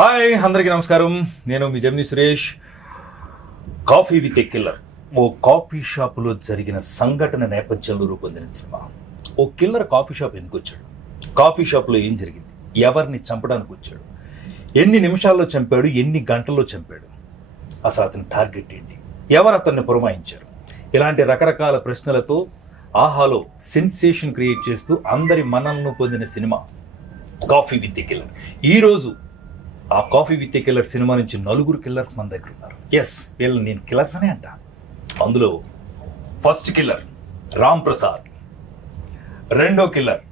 Hi అందరికీ నమస్కారం. నేను మీ Gemini Suresh. Coffee with a killer ఓ కాఫీ షాపులో జరిగిన సంఘటన నేపథ్యంలో రూపొందిన సినిమా. ఓ కిల్లర్ కాఫీ షాప్ ఎందుకు వచ్చాడు, కాఫీ షాప్లో ఏం జరిగింది, ఎవరిని చంపడానికి వచ్చాడు, ఎన్ని నిమిషాల్లో చంపాడు, ఎన్ని గంటల్లో చంపాడు, అసలు అతని టార్గెట్ ఏంటి, ఎవరు అతన్ని పురమాయించారు, ఇలాంటి రకరకాల ప్రశ్నలతో ఆహాలో సెన్సేషన్ క్రియేట్ చేస్తూ అందరి మనల్ని పొందిన cinema coffee with a killer. ఈరోజు ఆ coffee with a killer cinema నుంచి 4 కిల్లర్స్ మన దగ్గర ఉన్నారు. ఎస్, వీళ్ళు నేను కిల్లర్స్ అనే అంట. అందులో ఫస్ట్ కిల్లర్ రామ్ ప్రసాద్, రెండో కిల్లర్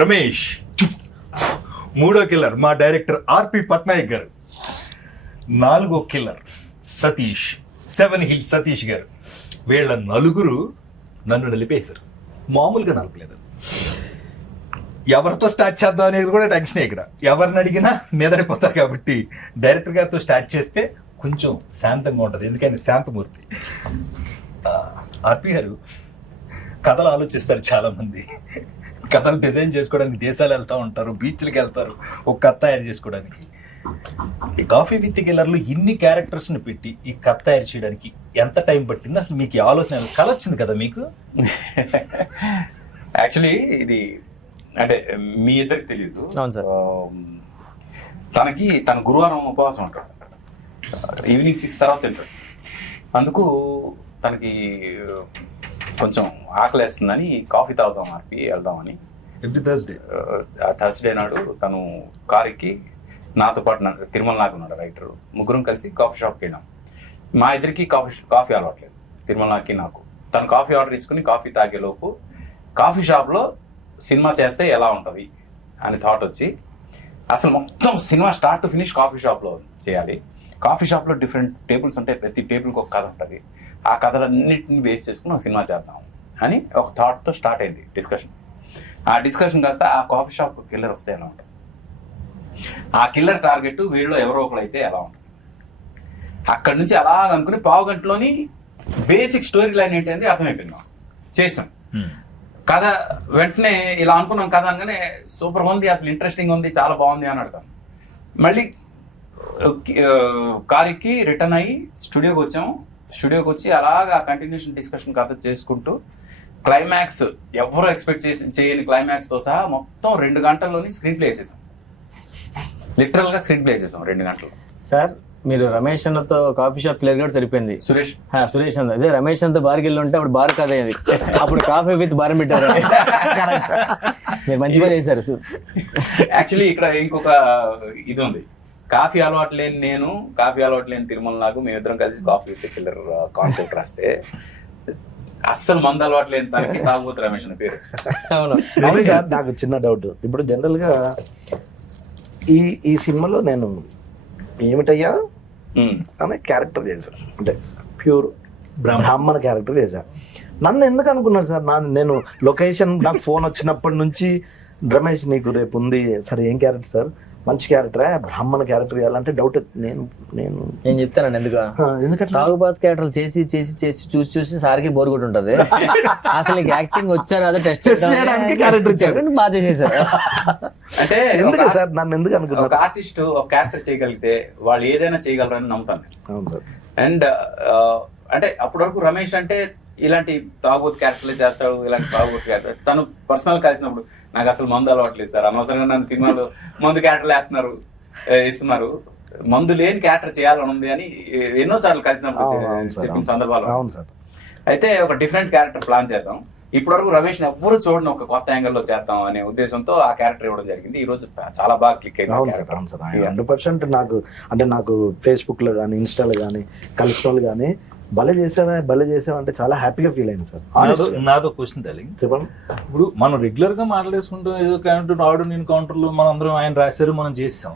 రమేష్, మూడో కిల్లర్ మా డైరెక్టర్ ఆర్పి పట్నాయక్ గారు, నాలుగో కిల్లర్ సతీష్, 7 హిల్స్ సతీష్ గారు. వీళ్ళ 4 నన్ను నలిపేశారు. మామూలుగా నలపలేదు. ఎవరితో స్టార్ట్ చేద్దాం అనేది కూడా టెన్షన్. ఇక్కడ ఎవరిని అడిగినా మీదడిపోతారు కాబట్టి డైరెక్టర్ గారితో స్టార్ట్ చేస్తే కొంచెం శాంతంగా ఉంటుంది. ఎందుకని శాంతమూర్తి ఆర్పి గారు కథలు ఆలోచిస్తారు. చాలామంది కథలు డిజైన్ చేసుకోవడానికి దేశాలు వెళ్తూ ఉంటారు, బీచ్లకి వెళ్తారు ఒక కథ తయారు చేసుకోవడానికి. ఈ కాఫీ విత్ కిల్లర్లో ఇన్ని క్యారెక్టర్స్ని పెట్టి ఈ కథ తయారు చేయడానికి ఎంత టైం పట్టింది? అసలు మీకు ఈ ఆలోచన కళ వచ్చింది కదా మీకు? యాక్చువల్లీ ఇది అంటే మీ ఇద్దరికి తెలియదు. అవును సార్. తన గురువారం ఉపవాసం ఉంటాడు, ఈవినింగ్ 6 తర్వాత తింటాడు. అందుకు తనకి కొంచెం ఆకలేస్తుందని కాఫీ తాగుదాం ఆర్పి వెళ్దామని ఎవ్రీ థర్స్డే నాడు తను కారుకి నాతో పాటు తిరుమల నాకు ఉన్నాడు రైటర్, ముగ్గురం కలిసి కాఫీ షాప్కి వెళ్ళాం. మా ఇద్దరికి కాఫీ అలవాట్లేదు, తిరుమలకి నాకు. తను కాఫీ ఆర్డర్ ఇచ్చుకుని కాఫీ తాగేలోపు కాఫీ షాప్లో సినిమా చేస్తే ఎలా ఉంటుంది అని థాట్ వచ్చి, అసలు మొత్తం cinema start to finish coffee షాప్లో చేయాలి. కాఫీ షాప్లో డిఫరెంట్ టేబుల్స్ ఉంటాయి, ప్రతి టేబుల్కి ఒక కథ ఉంటుంది. ఆ కథలన్నింటిని బేస్ చేసుకుని ఒక సినిమా చేద్దాం అని ఒక థాట్తో స్టార్ట్ అయింది డిస్కషన్. ఆ డిస్కషన్ కాస్త ఆ కాఫీ షాప్ కిల్లర్ వస్తే ఎలా ఉంటుంది, ఆ కిల్లర్ టార్గెట్ వీళ్ళు ఎవరో ఒకరు అయితే ఎలా ఉంటుంది. అక్కడి నుంచి అలా అనుకుని 15 గంటలోని బేసిక్ స్టోరీ లైన్ ఏంటంటే అర్థమైపోయింది. చేసాం కథ. వెంటనే ఇలా అనుకున్నాం కథ అనగానే సూపర్ ఉంది, అసలు ఇంట్రెస్టింగ్ ఉంది, చాలా బాగుంది అని అడతాం. మళ్ళీ కారుకి రిటర్న్ అయ్యి స్టూడియోకి వచ్చాము. స్టూడియోకి వచ్చి అలాగా కంటిన్యూషన్ డిస్కషన్ కథ చేసుకుంటూ క్లైమాక్స్ ఎవరు ఎక్స్పెక్ట్ చేయని క్లైమాక్స్తో సహా మొత్తం 2 గంటల్లోని స్క్రీన్ ప్లే వేసేసాం. లిటరల్గా స్క్రీన్ ప్లే వేసేసాం 2 గంటలు. సార్, మీరు రమేష్ అన్నతో కాఫీ షాప్ క్లియర్ కూడా సరిపోయింది. సురేష్ అన్న అదే రమేష్ అన్నతో బార్కి వెళ్ళి ఉంటే అప్పుడు బార్ కథ అయ్యేది. అప్పుడు కాఫీ విత్ బార్ పెట్టారు. మీరు మంచిగా చేశారు. యాక్చువల్లీ ఇక్కడ ఇంకొక ఇది ఉంది. కాఫీ అలవాటు లేని తిరుమల నాకు మేమిద్దరం కలిసి కాఫీ విత్ కిల్లర్ కాన్సెప్ట్ రాస్తే అస్సలు మందు అలవాటు లేని తనకి తాగుబోతు రమేష్ అని పేరు. అవును. నాకు చిన్న డౌట్. ఇప్పుడు జనరల్ గా ఈ సినిమాలో నేను ఏమిటయ్యా అనే క్యారెక్టర్ చేశాను, అంటే ప్యూర్ బ్రాహ్మణ క్యారెక్టర్ చేశాను. నన్ను ఎందుకు అనుకున్నారు సార్? నేను లొకేషన్ నాకు ఫోన్ వచ్చినప్పటి నుంచి రమేష్ నీకు రేపు ఉంది సార్, ఏం క్యారెక్టర్ సార్? మంచి క్యారెక్టరే, బ్రాహ్మణ క్యారెక్టర్ చేయాలంటే డౌట్. నేను చెప్తానండి ఎందుకంటే తాగుబాత్ క్యారెక్టర్ చేసి చూసి సార్కి బోర్ కొట్టి ఉంటది. అసలు నీకు యాక్టింగ్ వచ్చారు అదే టెస్ట్ చేయడానికి క్యారెక్టర్ ఇచ్చారు, బాగా చేసేసారు. అంటే ఎందుకు సార్ నన్ను ఎందుకు అనుకున్నారు? ఒక ఆర్టిస్ట్ ఒక క్యారెక్టర్ చేయగలిగితే వాళ్ళు ఏదైనా చేయగలరని నమ్ముతాను. అవును సార్. అండ్ అంటే అప్పటి వరకు రమేష్ అంటే ఇలాంటి తాగుబోతు క్యారెక్టర్లే చేస్తాడు, ఇలాంటి తాగుబోతు క్యారెక్టర్. తను పర్సనల్ కలిసినప్పుడు నాకు అసలు మందు అలవాట్లేదు సార్, అనవసరంగా నన్ను సినిమాలో మందు క్యారెక్టర్లు ఇస్తున్నారు, మందు లేని క్యారెక్టర్ చేయాలని ఉంది అని ఎన్నోసార్లు కలిసినప్పుడు చెప్పిన సందర్భాలు. అవును సార్. అయితే ఒక డిఫరెంట్ క్యారెక్టర్ ప్లాన్ చేద్దాం, ఇప్పటి వరకు రమేష్ ఎవ్వరు చూడని ఒక కొత్త యాంగిల్లో చేద్దాం అనే ఉద్దేశంతో ఆ క్యారెక్టర్ ఇవ్వడం జరిగింది. ఈ రోజు చాలా బాగా క్లిక్ అయింది. అవును సార్, అవును సార్. 100% నాకు ఫేస్బుక్ లో కానీ ఇన్స్టాలో కానీ కలిసిన వాళ్ళు కానీ భలే చేసావా అంటే చాలా హ్యాపీగా ఫీల్ అయింది సార్. నాదో క్వశ్చన్ డార్లింగ్, చెప్పండి. ఇప్పుడు మనం రెగ్యులర్ గా మాట్లాడేసుకుంటాం, ఏదో కౌంటర్ ఆడు నేను కౌంటర్లు మనం అందరం ఆయన రాశారు మనం చేసాం.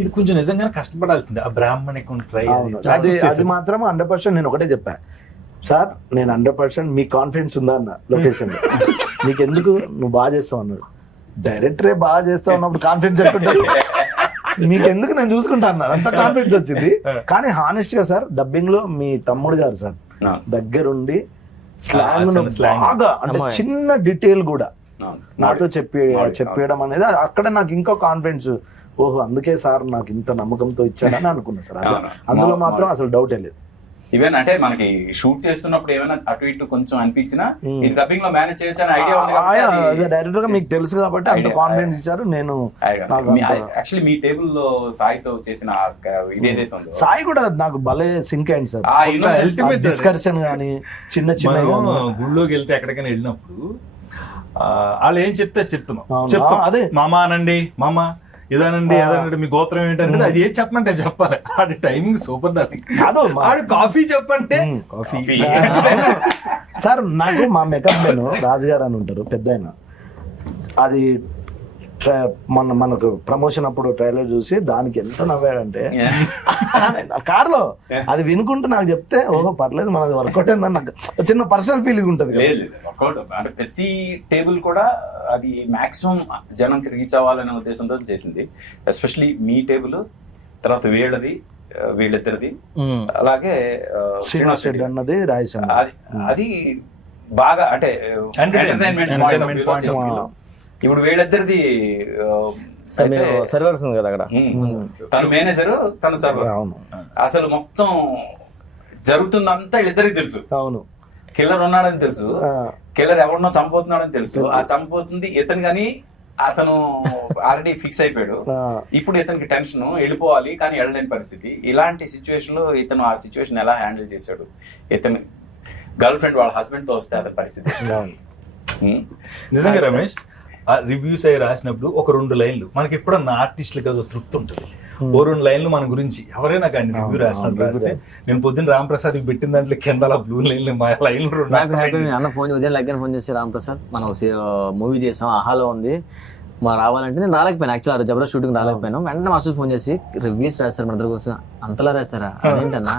ఇది కొంచెం నిజంగానే కష్టపడాల్సిందే ఆ బ్రాహ్మణికం ట్రై. అది మాత్రం 100% నేను ఒకటే చెప్పా సార్, నేను 100% మీ కాన్ఫిడెన్స్ ఉందా అన్న లొకేషన్ నీకు ఎందుకు నువ్వు బాగా చేస్తావు అన్నాడు. డైరెక్టరే బాగా చేస్తావు అన్నప్పుడు కాన్ఫిడెన్స్ ఎట్టుంటే మీకెందుకు నేను చూసుకుంటా అన్నారు, అంత కాన్ఫిడెన్స్ వచ్చింది. కానీ హానెస్ట్ గా సార్ డబ్బింగ్ లో మీ తమ్ముడు గారు సార్ దగ్గరుండి స్లాంగ్ బాగా, అంటే చిన్న డీటెయిల్ కూడా నాతో చెప్పేయడం అనేది అక్కడ నాకు ఇంకో కాన్ఫిడెన్స్ ఓహో అందుకే సార్ నాకు ఇంత నమ్మకంతో ఇచ్చాడని అనుకున్నా సార్. అవును. అందులో మాత్రం అసలు డౌటే లేదు. ఈవెన్ అంటే మనకి షూట్ చేస్తున్నప్పుడు ఏమైనా అటు ఇటు కొంచెం అనిపించినా ఇది డబ్బింగ్ లో మేనేజ్ చేయొచ్చు అనే ఐడియా ఉంది కాబట్టి అదే డైరెక్టర్ గా మీకు తెలుసు కాబట్టి అంత కాన్ఫిడెన్స్ ఇచ్చారు. నేను యాక్చువల్లీ మీ టేబుల్ లో సాయితో చేసిన ఇదేదైతే ఉందో సాయి కూడా నాకు భలే సింక్ అయింది సార్. ఆ innocence ultimate డిస్కషన్ గానీ చిన్న చిన్న మనం గుళ్ళోకి వెళ్తే ఎక్కడికైనా వెళ్ళినప్పుడు వాళ్ళు ఏం చెప్తే చెప్తున్నాం అవును. చెప్తాం. అదే. మామ అనండి, మామ ఇదనండి అదనండి, మీ గోత్రం ఏంటంటే అది ఏం చెప్పమంటే చెప్పాలి. ఆడి టైమింగ్ సూపర్ డార్లింగ్. కాదు ఆడు కాఫీ చెప్పంటే కాఫీ Coffee. సార్ నాకు మా మేకప్ మ్యాన్ రాజుగారు అని ఉంటారు పెద్ద ఆయన. అది మనకు ప్రమోషన్ అప్పుడు ట్రైలర్ చూసి దానికి ఎంత నవ్వాడంటే కార్లో అది వినుకుంటూ నాకు చెప్తే ఓహో పర్లేదు మనది వర్కౌట్ అయిందని నాకు చిన్న పర్సనల్ ఫీలింగ్ ఉంటుంది కదా. లేదు వర్కౌట్ అంటే ప్రతి టేబుల్ కూడా అది మాక్సిమం జనంకి రీచ్ అవ్వాలనే ఉద్దేశంతో చేసింది. ఎస్పెషలీ మీ టేబుల్, తర్వాత వీళ్ళిద్దరిది, అలాగే శ్రీనివాస్ రెడ్డి అన్నది రాయసం. అది బాగా అంటే Entertainment point of view. ఇప్పుడు వీళ్ళిద్దరిది సర్వర్స్ ఉంది కదా అక్కడ. తను మేనేజర్, తను సర్వర్. అవును అసలు మొత్తం జరుగుతుందంతా వీళ్ళిద్దరికి తెలుసు. అవును కిల్లర్ ఉన్నాడని తెలుసు, కిల్లర్ ఎవరినో చంపుతున్నాడని తెలుసు. ఆ చంపుతుంది ఇతను కానీ అతను ఆల్రెడీ ఫిక్స్ అయిపోయాడు. ఇప్పుడు ఇతనికి టెన్షన్, వెళ్ళిపోవాలి కానీ వెళ్ళలేని పరిస్థితి. ఇలాంటి సిచ్యువేషన్ లో ఇతను ఆ సిచ్యువేషన్ ఎలా హ్యాండిల్ చేశాడు, ఇతను గర్ల్ ఫ్రెండ్ వాళ్ళ హస్బెండ్ తో వస్తే అతని పరిస్థితి. నిజంగా రమేష్ ఆ రివ్యూస్ అయ్యి రాసినప్పుడు ఒక 2 లైన్లు మనకి ఎప్పుడన్నా ఆర్టిస్టులకు అదో తృప్తి ఉంటుంది. ఓ 2 లైన్లు మన గురించి ఎవరైనా కానీ రివ్యూ రాసినప్పుడు రాస్తే, నేను పొద్దున్న రాంప్రసాద్ పెట్టిన దాంట్లో కింద బ్లూ లైన్లు మా లైన్లు నాకు హ్యాపీ. అన్న ఫోన్ ఉదయం లగ్గర ఫోన్ చేసి రాంప్రసాద్ మనం మూవీ చేసాం ఆహాలో ఉంది మా రావాలంటే నేను రాలేకపోయాను. యాక్చువల్ జబర్దస్త్ షూటింగ్ రాలేకపోయాను. వెంటనే మాస్టర్ ఫోన్ చేసి రివ్యూస్ రాస్తారు మన దగ్గర కోసం. అంతలా రాస్తారా అదేంటన్నా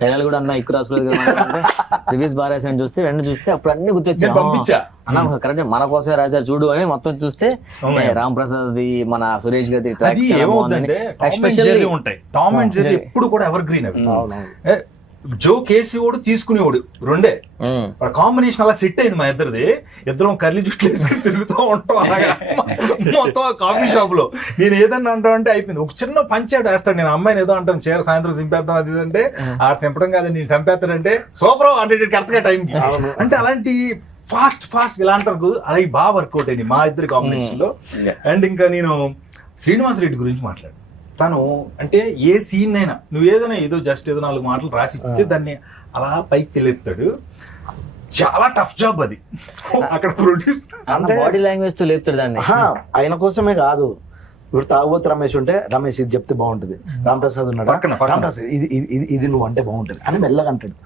డైలాగ్ కూడా అన్న ఎక్కువ రాసుకోలేదు అంటే రివ్యూస్ బాగా రాశారని చూస్తే వెంటనే చూస్తే అప్పుడు అన్ని గుర్తొచ్చా అన్న కరెక్ట్ మన కోసమే రాశారు చూడు అని మొత్తం చూస్తే రామ్ ప్రసాద్ మన సురేష్ గారి ఉంటాయి. టామ్ అండ్ జెర్రీ ఎప్పుడు కూడా ఎవర్ గ్రీన్ అవి. జో కేసీఓడు తీసుకునేవాడు రెండే కాంబినేషన్ అలా సెట్ అయింది మా ఇద్దరిది. ఇద్దరం కర్లీ జుట్లు వేసుకుని తిరుగుతూ ఉంటాం అలాగా మొత్తం కాఫీ షాప్ లో. నేను ఏదన్నా అంటా అంటే అయిపోయింది. ఒక చిన్న పంచాడు వేస్తాడు, నేను అమ్మాయిని ఏదో అంటాను చీర సాయంత్రం చింపేద్దాం అది అంటే ఆ చంపడం కాదు నేను చంపేస్తాడంటే సూపర్ అంటే కరెక్ట్ గా టైంకి. అంటే అలాంటి ఫాస్ట్ ఇలా అంటారు అది బాగా వర్కౌట్ అయింది మా ఇద్దరి కాంబినేషన్ లో. అండ్ ఇంకా నేను శ్రీనివాస్ రెడ్డి గురించి మాట్లాడు. తను అంటే ఏ సీన్ అయినా నువ్వు ఏదైనా ఏదో జస్ట్ ఏదో 4 మాటలు రాసి ఇస్తే దాన్ని అలా పైకి తెలిపుతాడు. చాలా టఫ్ జాబ్ అది. అక్కడ ప్రొడ్యూస్ అంటే బాడీ లాంగ్వేజ్ తో లేపుతాడు దాన్ని. ఆయన కోసమే కాదు, ఇప్పుడు తాగుబోతు రమేష్ ఉంటే రమేష్ ఇది చెప్తే బాగుంటుంది, రామప్రసాద్ ఉన్నాడు రామప్రసాద్ ఇది నువ్వు అంటే బాగుంటుంది అని మెల్లగా అంటాడు.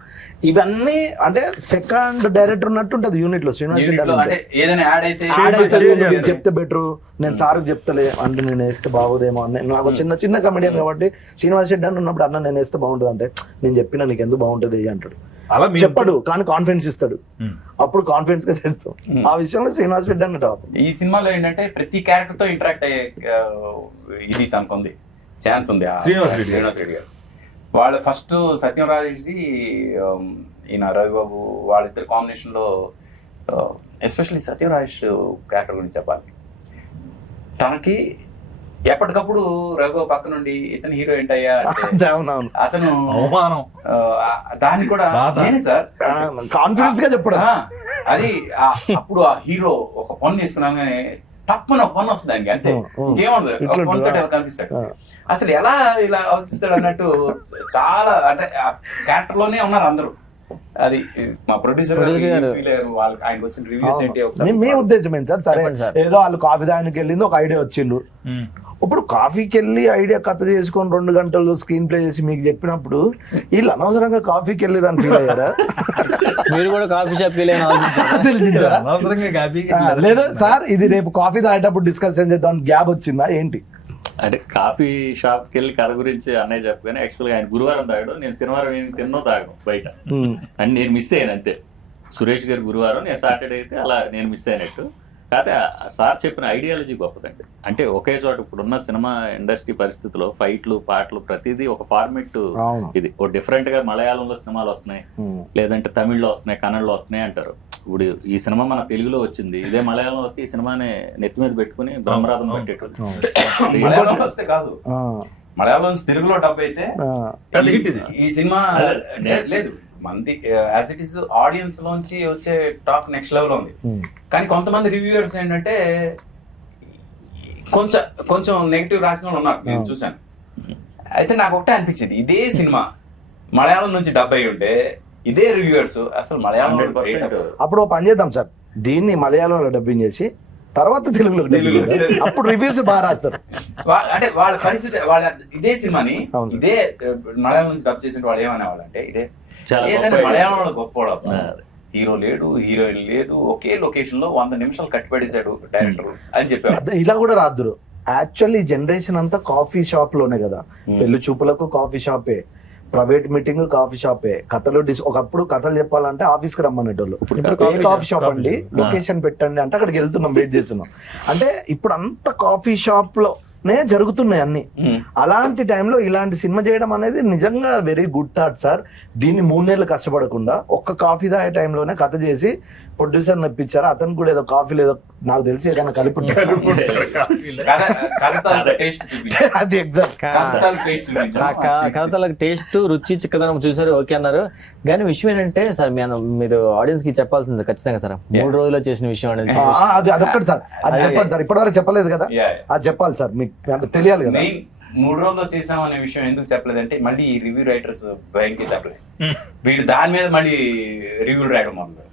ఇవన్నీ అంటే సెకండ్ డైరెక్టర్ ఉన్నట్టు ఉంటది యూనిట్ లో. శ్రీనివాస్ రెడ్డి చెప్తే బెటర్, నేను సార్కి చెప్తలే అంటే నేను వేస్తే బాగోదేమో అని. నాకు చిన్న కమెడియన్ కాబట్టి శ్రీనివాస్ రెడ్డి అని ఉన్నప్పుడు అన్న నేను వేస్తే బాగుంటుంది అంటే నేను చెప్పినా నీకు ఎందుకు బాగుంటుంది అంటాడు. అలా చెప్పడు కానీ కాన్ఫిడెన్స్ ఇస్తాడు. అప్పుడు కాన్ఫిడెన్స్ గా చేస్తాం. ఆ విషయంలో శ్రీనివాస్ రెడ్డి అన్న టాప్. ఈ సినిమాలో ఏంటంటే ప్రతి క్యారెక్టర్ తో ఇంటరాక్ట్ అయ్యే ఇది తనకు ఉంది, ఛాన్స్ ఉంది. శ్రీనివాస్ రెడ్డి గారు వాళ్ళ ఫస్ట్ సత్యం రాజేష్ది ఈయన రవిబాబు వాళ్ళిద్దరు కాంబినేషన్ లో ఎస్పెషల్లీ సత్యం రాజేష్ క్యారెక్టర్ గురించి చెప్పాలి. తనకి ఎప్పటికప్పుడు రవిబాబు పక్క నుండి ఇతను హీరో ఏంటయ్యా అంటే అతను దాన్ని కూడా నేనే సార్ కాన్ఫిడెన్స్ గా చెప్పడం. అది అప్పుడు ఆ హీరో ఒక పన్ను తీసుకున్నాగానే తప్పని ఒక పన్ను వస్తుంది దానికి, అంతే ఇంకేముండదు కనిపిస్తాడు. అసలు ఎలా ఇలా ఆలోచిస్తాడు అన్నట్టు చాలా అంటే క్యారెక్టర్ లోనే ఉన్నారు అందరూ. అది మా ప్రొడ్యూసర్ వాళ్ళకి ఆయనకు వచ్చిన రివ్యూస్ ఏంటి మీ ఉద్దేశం ఏంటి సార్? సరే ఏదో వాళ్ళు కాఫీ దానికి వెళ్ళింది ఒక ఐడియా వచ్చిండు. ఇప్పుడు కాఫీకి వెళ్ళి ఐడియా కథ చేసుకొని 2 గంటలు స్క్రీన్ ప్లే చేసి మీకు చెప్పినప్పుడు వీళ్ళు అనవసరంగా కాఫీకి వెళ్ళి అని ఫీల్ అయ్యారా? మీరు కూడా కాఫీ షాప్ లేదా సార్ ఇది రేపు కాఫీ తాగేటప్పుడు డిస్కషన్ చేద్దాం గ్యాప్ వచ్చిందా ఏంటి? అంటే కాఫీ షాప్కి వెళ్ళి కథ గురించి అన్నయ్య చెప్పగానే యాక్చువల్గా ఆయన గురువారం తాగాడు, నేను శనివారం తిన్నో తాగను బయట అని నేను మిస్ అయ్యాను అంతే. సురేష్ గారు గురువారం, నేను సాటర్డే అయితే అలా నేను మిస్ అయినట్టు. కాకపోతే సార్ చెప్పిన ఐడియాలజీ గొప్పదండి. అంటే ఒకే చోట ఇప్పుడున్న సినిమా ఇండస్ట్రీ పరిస్థితిలో ఫైట్లు పాటలు ప్రతిదీ ఒక ఫార్మెట్. ఇది ఓ డిఫరెంట్ గా మలయాళంలో సినిమాలు వస్తున్నాయి, లేదంటే తమిళ్లో వస్తున్నాయి, కన్నడలో వస్తున్నాయి అంటారు. ఇప్పుడు ఈ సినిమా మన తెలుగులో వచ్చింది, ఇదే మలయాళంలో వస్తే ఈ సినిమాని నెత్తి మీద పెట్టుకుని బ్రహ్మరాధం పెట్టేటోళ్ళు. మలయాళంలో వస్తే కాదు, ఆ, మలయాళం నుంచి తెలుగులో డబ్ అయితే ఆ, ఈ సినిమా లేదు మంది యాజ్ ఇట్ ఈస్ ఆడియన్స్ లోంచి వచ్చే టాక్ నెక్స్ట్ లెవెల్ ఉంది. కానీ కొంతమంది రివ్యూయర్స్ ఏంటంటే కొంచెం నెగిటివ్ రాసిన వాళ్ళు ఉన్నారు, నేను చూశాను. అయితే నాకు ఒకటే అనిపించింది, ఇదే సినిమా మలయాళం నుంచి డబ్ అయి ఉంటే ఇదే రివ్యూయర్స్ అసలు మలయాళం 100%. అప్పుడు ఓ పని చేద్దాం సార్, దీన్ని మలయాళంలో డబ్బింగ్ చేసి తర్వాత తెలుగులో dubbing చేద్దాం. అప్పుడు రివ్యూస్ బాగా రాస్తారు. అంటే వాళ్ళ పరిస్థితి వాళ్ళ ఇదే సినిమాని అవును. ఇదే మలయాళం నుంచి డబ్ చేసిన వాళ్ళు ఏమనేవాళ్ళు అంటే ఇదే చాలా ఏదైనా గొప్ప మలయాళంలో గొప్పవాడు, హీరో లేడు, హీరోయిన్ లేదు, ఒకే లొకేషన్ లో 100 నిమిషాలు కట్టిపడేశాడు డైరెక్టర్ అని చెప్పారు. అదే ఇలా కూడా రాదురు. యాక్చువల్లీ ఈ జనరేషన్ అంతా కాఫీ షాప్ లోనే కదా, పెళ్లి చూపులకు కాఫీ షాపే, ప్రైవేట్ మీటింగ్ కాఫీ షాపే, కథలు ఒకప్పుడు కథలు చెప్పాలంటే ఆఫీస్ కి రమ్మనేటోళ్ళు. ఇప్పుడు కాఫీ షాప్ అండి, లొకేషన్ పెట్టండి అంటే అక్కడికి వెళ్తున్నాం, వెయిట్ చేస్తున్నాం. అంటే ఇప్పుడు అంత కాఫీ షాప్ లోనే జరుగుతున్నాయి అన్ని. అలాంటి టైంలో ఇలాంటి సినిమా చేయడం అనేది నిజంగా వెరీ గుడ్ థాట్ సార్. దీన్ని 3 నెలలు కష్టపడకుండా ఒక్క కాఫీ తాగే టైంలోనే కథ చేసి ప్రొడ్యూసర్ నప్పించారు. అతను కూడా ఏదో కాఫీ లేదో నాకు తెలిసి ఏదైనా కలిపి టేస్ట్ అది ఎగ్జాక్ట్. కథలకు టేస్ట్, రుచి, చిక్కదనం చూసారు, ఓకే అన్నారు. కానీ విషయం ఏంటంటే సార్, మీరు ఆడియన్స్ కి చెప్పాల్సింది ఖచ్చితంగా సార్, 3 రోజుల్లో చేసిన విషయం అనేది. అది అదొక్కటి సార్, అది చెప్పండి సార్. ఇప్పటివరకు చెప్పలేదు కదా, అది చెప్పాలి సార్, మీకు తెలియాలి కదా. 3 రోజుల్లో చేసాం అనే విషయం ఎందుకు చెప్పలేదంటే మళ్ళీ ఈ రివ్యూ రైటర్స్ భయంకి చెప్పలేదు. వీడు దాని మీద మళ్ళీ రివ్యూలు రాయడం మొదలు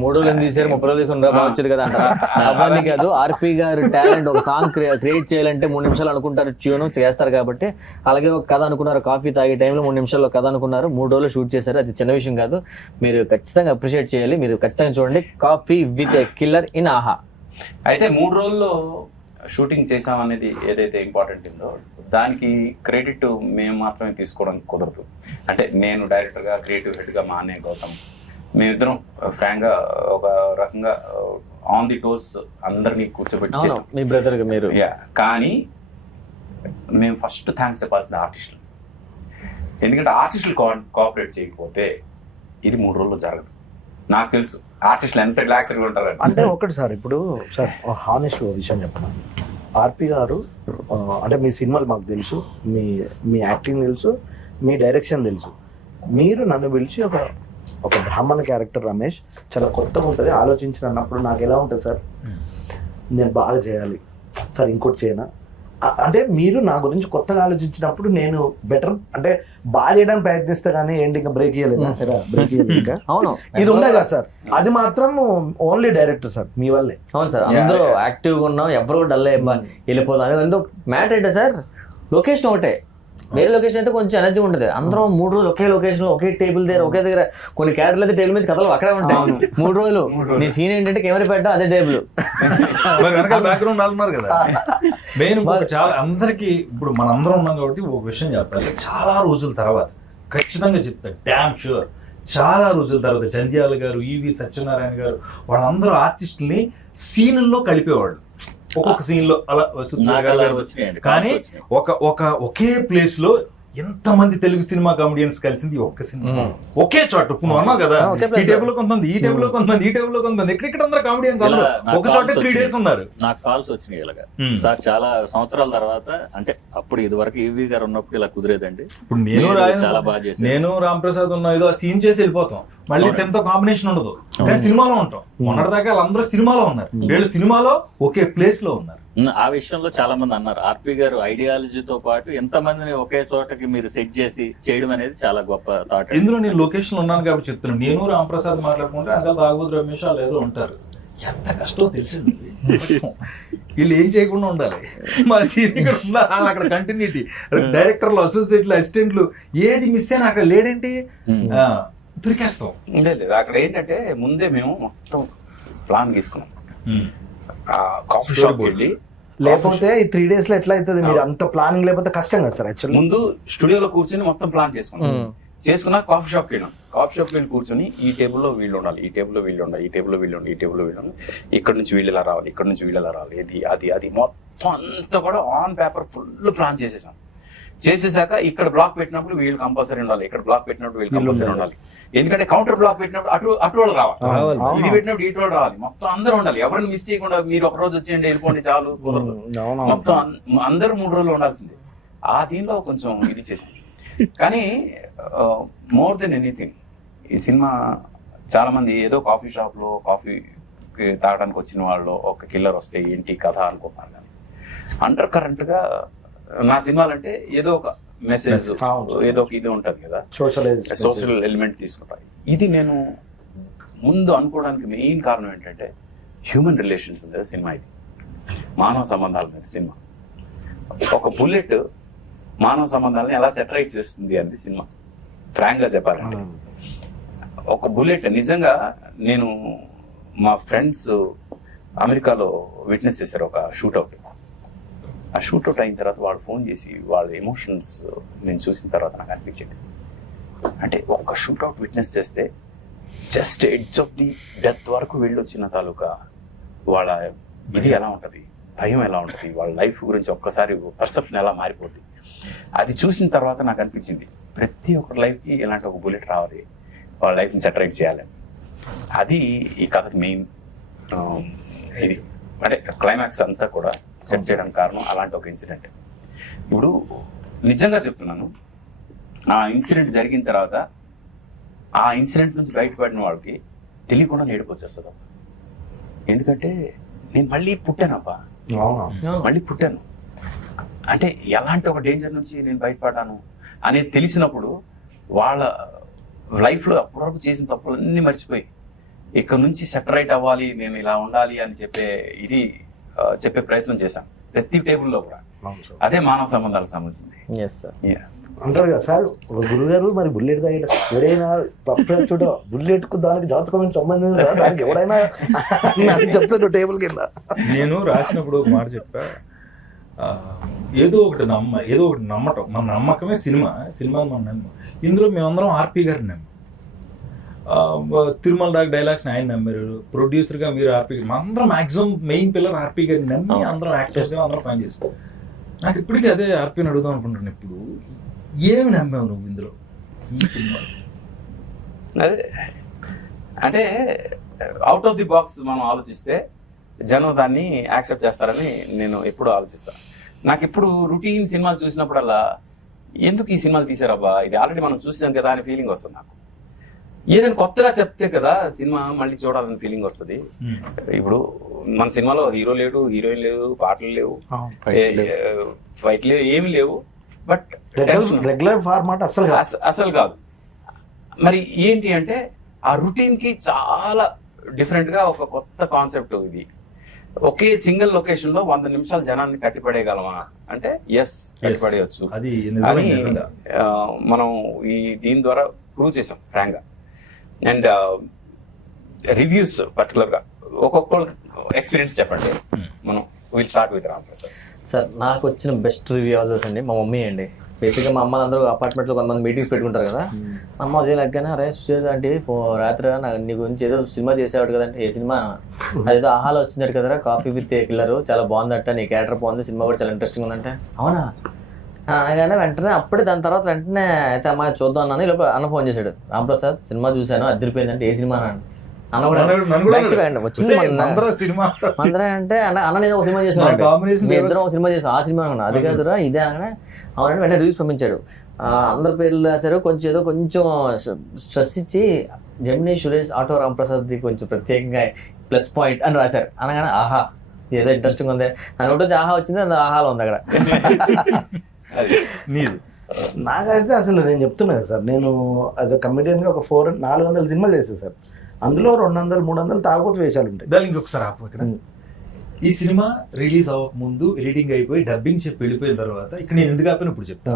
3 రోజులు ఎందుకు తీసారు, 30 రోజులు తీసుకుని వచ్చేది కదా అంటారు. అవన్నీ కాదు, ఆర్పి గారు టాలెంట్, ఒక సాంగ్ క్రియేట్ చేయాలంటే 3 నిమిషాలు అనుకుంటారు, ట్యూన్ చేస్తారు కాబట్టి. అలాగే ఒక కథ అనుకున్నారు, కాఫీ తాగే టైంలో 3 నిమిషాల్లో కథ అనుకున్నారు, 3 రోజులు షూట్ చేశారు. అది చిన్న విషయం కాదు, మీరు ఖచ్చితంగా అప్రిషియేట్ చేయాలి. మీరు ఖచ్చితంగా చూడండి coffee with a killer in ఆహా. అయితే 3 రోజుల్లో షూటింగ్ చేసాం అనేది ఏదైతే ఇంపార్టెంట్ ఉందో దానికి క్రెడిట్ మేము మాత్రమే తీసుకోవడం కుదరదు. అంటే నేను డైరెక్టర్గా, క్రియేటివ్ హెడ్గా మా అన్నయ్య గౌతమ్, మేమిద్దరం ఫ్రాంక్ గా ఒక రకంగా ఆన్ ది టోస్ అందరినీ కూర్చోబెట్టి చేసాం. మీ బ్రదర్ మీరు. కానీ మేము ఫస్ట్ థ్యాంక్స్ చెప్పాల్సింది ఆర్టిస్టులు. ఎందుకంటే ఆర్టిస్టులు కోఆపరేట్ చేయకపోతే ఇది 3 రోజుల్లో జరగదు. నాకు తెలుసు ఆర్టిస్టులు ఎంత రిలాక్స్గా ఉంటారు అంటే. ఒకటి సార్, ఇప్పుడు సార్ హానెస్ట్ విషయం చెప్పను, ఆర్పి గారు అంటే మీ సినిమాలు మాకు తెలుసు, మీ యాక్టింగ్ తెలుసు, మీ డైరెక్షన్ తెలుసు. మీరు నన్ను పిలిచి ఒక బ్రాహ్మణ క్యారెక్టర్ రమేష్ చాలా కొత్తగా ఉంటుంది ఆలోచించిన అన్నప్పుడు నాకు ఎలా ఉంటుంది సార్, నేను బాగా చేయాలి సార్, ఇంకోటి చేయనా అంటే మీరు నా గురించి కొత్తగా ఆలోచించినప్పుడు నేను బెటర్ అంటే బాగా చేయడానికి ప్రయత్నిస్తా, కానీ ఏంటి ఇంకా బ్రేక్ ఇయ్యలేదు, బ్రేక్ ఇయ్యలేదు. అవును, ఇది ఉండే కదా సార్, అది మాత్రం ఓన్లీ డైరెక్టర్ సార్ మీ వల్లే. అవును సార్, అందరూ యాక్టివ్ గా ఉన్నాం, ఎవరు డల్ వెళ్ళిపోతాం. ఎందుకు మ్యాటర్ ఏంటో సార్, లొకేషన్ ఒకటే, వేరే లొకేషన్ అయితే కొంచెం ఎనర్జీ ఉంటుంది. అందరం 3 రోజులు ఒకే లొకేషన్ లో, ఒకే టేబుల్ దగ్గర, ఒకే దగ్గర. కొన్ని క్యారెక్టర్లు అయితే టేబుల్ మీద కథలు అక్కడే ఉంటాయి. 3 రోజులు నీ సీన్ ఏంటంటే కెమెరా పెట్టడం అదే టేబుల్, బ్యాక్గ్రౌండ్ ఉన్నారు కదా. మెయిన్ చాలా అందరికి ఇప్పుడు మనందరం ఉన్నాం కాబట్టి ఒక విషయం చెప్పాలి, చాలా రోజుల తర్వాత ఖచ్చితంగా చెప్తా, డ్యామ్ షూర్, చాలా రోజుల తర్వాత జంధ్యాల గారు, ఈవి సత్యనారాయణ గారు, వాళ్ళందరూ ఆర్టిస్టుల్ని సీన్ల్లో కలిపేవాళ్ళు. ఒక్కొక్క సీన్ లో అలా కానీ ఒకే ప్లేస్ లో ఎంతమంది తెలుగు సినిమా కామెడియన్స్ కలిసింది ఒక్క సినిమా, ఒకే చోట. ఇప్పుడు నువ్వు అన్నావు కదా, ఈ టేబుల్ లో కొంతమంది, ఈ టేబుల్ లో కొంతమంది, ఈ టేబుల్ లో కొంతమంది, ఎక్కడెక్కడ అందరూ కామెడియన్స్ ఒక చోట 3 days ఉన్నారు. నాకు కాల్స్ వచ్చినాయి ఇలాగా సార్, చాలా సంవత్సరాల తర్వాత. అంటే అప్పుడు ఇది వరకు ఈవీ గారు ఉన్నప్పుడు ఇలా కుదిరేదండి. ఇప్పుడు చాలా బాగా చేసి నేను రాంప్రసాద్ ఉన్నా ఏదో సీన్ చేసి వెళ్ళిపోతాం, మళ్ళీ తనతో కాంబినేషన్ ఉండదు, కానీ సినిమాలో ఉంటాం. మొన్నటిదాకా వాళ్ళందరూ సినిమాలో ఉన్నారు, వీళ్ళు సినిమాలో ఒకే ప్లేస్ లో ఉన్నారు. ఆ విషయంలో చాలా మంది అన్నారు, ఆర్పి గారు ఐడియాలజీతో పాటు ఎంతమందిని ఒకే చోటకి మీరు సెట్ చేసి చేయడం అనేది చాలా గొప్ప థాట్. ఇందులో నేను లొకేషన్ ఉన్నాను కాబట్టి చెప్తున్నాను. నేను రాంప్రసాద్ మాట్లాడుకుంటే అంకల్ తాగుబోతు రమేష్ వాళ్ళు ఏదో ఉంటారు, ఎంత కష్టం తెలిసింది. వీళ్ళు ఏం చేయకుండా ఉండాలి, మా సీనియర్ ఉండాలి, అక్కడ కంటిన్యూటీ, డైరెక్టర్లు, అసోసియేట్లు, అసిస్టెంట్లు, ఏది మిస్ అయినా అక్కడ లేడంటే దొరికేస్తాం. లేదు, అక్కడ ఏంటంటే ముందే మేము మొత్తం ప్లాన్ తీసుకున్నాం. కాఫీ షాప్ వెళ్ళి, లేకపోతే ఈ 3 days లో ఎట్లా అవుతుంది, మీరు అంత ప్లానింగ్ లేకపోతే కష్టం కదా సార్. యాక్చువల్లీ ముందు స్టూడియోలో కూర్చొని మొత్తం ప్లాన్ చేసుకున్నా కాఫీ షాప్కి వెళ్ళాం. కాఫీ షాప్కి వెళ్ళి కూర్చొని ఈ టేబుల్లో వీళ్ళు ఉండాలి, ఈ టేబుల్లో వీళ్ళు ఉండాలి, ఈ టేబుల్లో వీళ్ళు ఉండాలి, ఈ టేబుల్లో వీళ్ళు ఉండాలి, ఇక్కడ నుంచి వీళ్ళు ఇలా రావాలి, ఇక్కడ నుంచి వీళ్ళు ఇలా రావాలి, ఇది అది మొత్తం అంతా కూడా ఆన్ పేపర్ ఫుల్ ప్లాన్ చేసేసాం. చేసేసాక ఇక్కడ బ్లాక్ పెట్టినప్పుడు వీళ్ళు కంపల్సరీ ఉండాలి, ఇక్కడ బ్లాక్ పెట్టినప్పుడు వీళ్ళు కంపల్సరీ ఉండాలి. ఎందుకంటే కౌంటర్ బ్లాక్ పెట్టినప్పుడు అటు వాళ్ళు రావాలి, ఇది పెట్టినప్పుడు ఇటు వాళ్ళు రావాలి, మొత్తం అందరూ ఉండాలి. ఎవరిని మిస్ చేయకుండా మీరు ఒక రోజు వచ్చేయండి వెళ్ళిపోండి చాలు కుదరదు. మొత్తం అందరూ 3 రోజులు ఉండాల్సిందే. ఆ దీనిలో కొంచెం ఇది చేసింది. కానీ మోర్ దెన్ ఎనీథింగ్ ఈ సినిమా చాలా మంది ఏదో కాఫీ షాప్ లో కాఫీ తాగడానికి వచ్చిన వాళ్ళు ఒక కిల్లర్ వస్తే ఏంటి కథ అనుకుంటున్నారు. కానీ అండర్ కరెంట్ గా నా సినిమాలంటే ఏదో ఒక మెసేజ్, ఏదో ఒక ఇది ఉంటది కదా, సోషల్ ఎలిమెంట్ తీసుకుంటారు. ఇది నేను ముందు అనుకోవడానికి మెయిన్ కారణం ఏంటంటే హ్యూమన్ రిలేషన్స్ మీద సినిమా, ఇది మానవ సంబంధాల మీద సినిమా. ఒక బుల్లెట్ మానవ సంబంధాలని ఎలా సెటరైట్ చేస్తుంది అనేది సినిమా. ఫ్రాంక్ గా చెప్పాలంటే ఒక బుల్లెట్ నిజంగా నేను మా ఫ్రెండ్స్ అమెరికాలో విట్నెస్ చేశారు ఒక షూట్అవుట్. ఆ షూట్అవుట్ అయిన తర్వాత వాళ్ళు ఫోన్ చేసి వాళ్ళ ఎమోషన్స్ నేను చూసిన తర్వాత నాకు అనిపించింది, అంటే ఒక షూట్అవుట్ విట్నెస్ చేస్తే just edge of the death వరకు వెళ్ళొచ్చిన తాలూకా వాళ్ళ ఇది ఎలా ఉంటుంది, భయం ఎలా ఉంటుంది, వాళ్ళ లైఫ్ గురించి ఒక్కసారి పర్సెప్షన్ ఎలా మారిపోద్ది. అది చూసిన తర్వాత నాకు అనిపించింది ప్రతి ఒక్కరి లైఫ్కి ఇలాంటి ఒక బుల్లెట్ రావాలి, వాళ్ళ లైఫ్ని సెటరైట్ చేయాలి. అది ఈ కథకి మెయిన్ ఇది, అంటే క్లైమాక్స్ అంతా కూడా సెట్ చేయడానికి కారణం అలాంటి ఒక ఇన్సిడెంట్. ఇప్పుడు నిజంగా చెప్తున్నాను, ఆ ఇన్సిడెంట్ జరిగిన తర్వాత ఆ ఇన్సిడెంట్ నుంచి బయటపడిన వాళ్ళకి తెలియకుండా ఏడుపు వచ్చేస్తుంది. ఎందుకంటే నేను మళ్ళీ పుట్టానబ్బా, మళ్ళీ పుట్టాను అంటే ఎలాంటి ఒక డేంజర్ నుంచి నేను బయటపడ్డాను అనేది తెలిసినప్పుడు వాళ్ళ లైఫ్లో అప్పటివరకు చేసిన తప్పులన్నీ మర్చిపోయి ఇక్కడ నుంచి సెటరైట్ అవ్వాలి, నేను ఇలా ఉండాలి అని చెప్పే ప్రయత్నం చేశాను ప్రతి టేబుల్లో కూడా. అదే మానవ సంబంధాలకు సంబంధించింది. అంటారు కదా సార్, ఒక గురుగారు మరి బుల్లెట్ తాగిట ఎవరైనా చూడ బుల్లెట్ కు దానికి జాతకమైన సంబంధం ఉందా? దానికి ఎవరైనా చెప్తాడు టేబుల్ కింద. నేను రాసినప్పుడు ఒక మాట చెప్పా, ఏదో ఒకటి నమ్మటం, మన నమ్మకమే సినిమా మన నమ్మ. ఇందులో మేమందరం ఆర్పి గారిని నమ్మ, తిరుమల రాగ్ డైలాగ్స్ ఆయన నమ్మారు, ప్రొడ్యూసర్ గా మీరు ఆర్పి గారు, అందరం మాక్సిమం మెయిన్ పిల్లర్ ఆర్పి గారిని నమ్మి అందరం యాక్టర్స్ అందరం పని చేస్తాం. నాకు ఇప్పటికీ అదే ఆర్పిని అడుగుదాం అనుకుంటున్నాను, ఇప్పుడు ఏమి నమ్మావు నువ్వు ఇందులో ఈ సినిమా? అదే అంటే అవుట్ ఆఫ్ ది బాక్స్ మనం ఆలోచిస్తే జనం దాన్ని యాక్సెప్ట్ చేస్తారని నేను ఎప్పుడు ఆలోచిస్తాను. నాకు ఇప్పుడు రొటీన్ సినిమాలు చూసినప్పుడల్లా ఎందుకు ఈ సినిమాలు తీసారబ్బా, ఇది ఆల్రెడీ మనం చూసాం కదా అని ఫీలింగ్ వస్తుంది నాకు. ఏదైనా కొత్తగా చెప్తే కదా సినిమా మళ్ళీ చూడాలని ఫీలింగ్ వస్తుంది. ఇప్పుడు మన సినిమాలో హీరో లేడు, హీరోయిన్ లేదు, పాటలు లేవు, ఫైట్ లేవు, ఏమి లేవు, బట్ రెగ్యులర్ ఫార్మాట్ అసలు కాదు. మరి ఏంటి అంటే ఆ రొటీన్ కి చాలా డిఫరెంట్ గా ఒక కొత్త కాన్సెప్ట్ ఇది. ఒకే సింగిల్ లొకేషన్ లో 100 నిమిషాలు జనాన్ని కట్టిపడేయగలమా అంటే ఎస్, కట్టిపడేయచ్చు అని మనం ఈ దీని ద్వారా ప్రూవ్ చేసాం ఫ్రాంక్ గా. అండ్ రివ్యూస్ పర్టికులర్ గా ఒక్కొక్కరు ఎక్స్పీరియన్స్ చెప్పండి. మనం will start with Ram Prasad sir. నాకు వచ్చిన బెస్ట్ రివ్యూ ఆల్సోస్ అండి మా మమ్మీ అండి. బేసిక్గా మా అమ్మ అందరూ అపార్ట్మెంట్లో కొంతమంది మీటింగ్స్ పెట్టుకుంటారు కదా, మా అమ్మ అదే లెక్కనే అరే సుచేత అంటే రాత్రి నీ గురించి ఏదో సినిమా చేసేవాడు కదంటే, ఏ సినిమా అదేదో ఆహాలో వచ్చింది కదరా కాఫీ విత్ కిల్లర్, చాలా బాగుందట, నీ క్యారెక్టర్ బాగుంది, సినిమా కూడా చాలా ఇంట్రెస్టింగ్ ఉందంటే అవునా అనగానే వెంటనే అప్పుడే దాని తర్వాత వెంటనే అయితే అమ్మాయి చూద్దాం అన్నాను. ఇలా అన్న ఫోన్ చేశాడు, రామ్ ప్రసాద్ సినిమా చూశాను అదిరిపోయిందంటే, ఏ సినిమా అన్న కూడా వచ్చింది అందరూ అంటే అన్న నేను ఒక సినిమా చేశాను, మీ ఇద్దరం ఒక సినిమా చేసాం, ఆ సినిమా అనుకున్నా, అది కాదురా ఇదే అనగానే అవునంటే వెంటనే రివ్యూస్ పంపించాడు. అందరి పేర్లు రాశారు, కొంచెం ఏదో కొంచెం స్ట్రెస్ ఇచ్చి జెమినీ సురేష్ ఆటో రామ్ ప్రసాద్ది కొంచెం ప్రత్యేకంగా ప్లస్ పాయింట్ అని రాశారు. అనగానే ఆహా ఏదో ఇంట్రెస్టింగ్ ఉంది అని ఒకటి ఆహా వచ్చింది, అది ఆహాలో ఉంది అక్కడ. నాకైతే అసలు నేను చెప్తున్నా కదా సార్, నేను అది కమిడియన్గా ఒక 400 సినిమాలు చేస్తాను సార్, అందులో 200-300 తాగుబోతు వేషాలు ఉంటాయి. దాని ఇంకొకసారి ఆపు. ఈ సినిమా రిలీజ్ అవ్వక ముందు ఎడిటింగ్ అయిపోయి డబ్బింగ్ చెప్పి వెళ్ళిపోయిన తర్వాత ఇక్కడ నేను ఎందుకు ఆపిన ఇప్పుడు చెప్తా,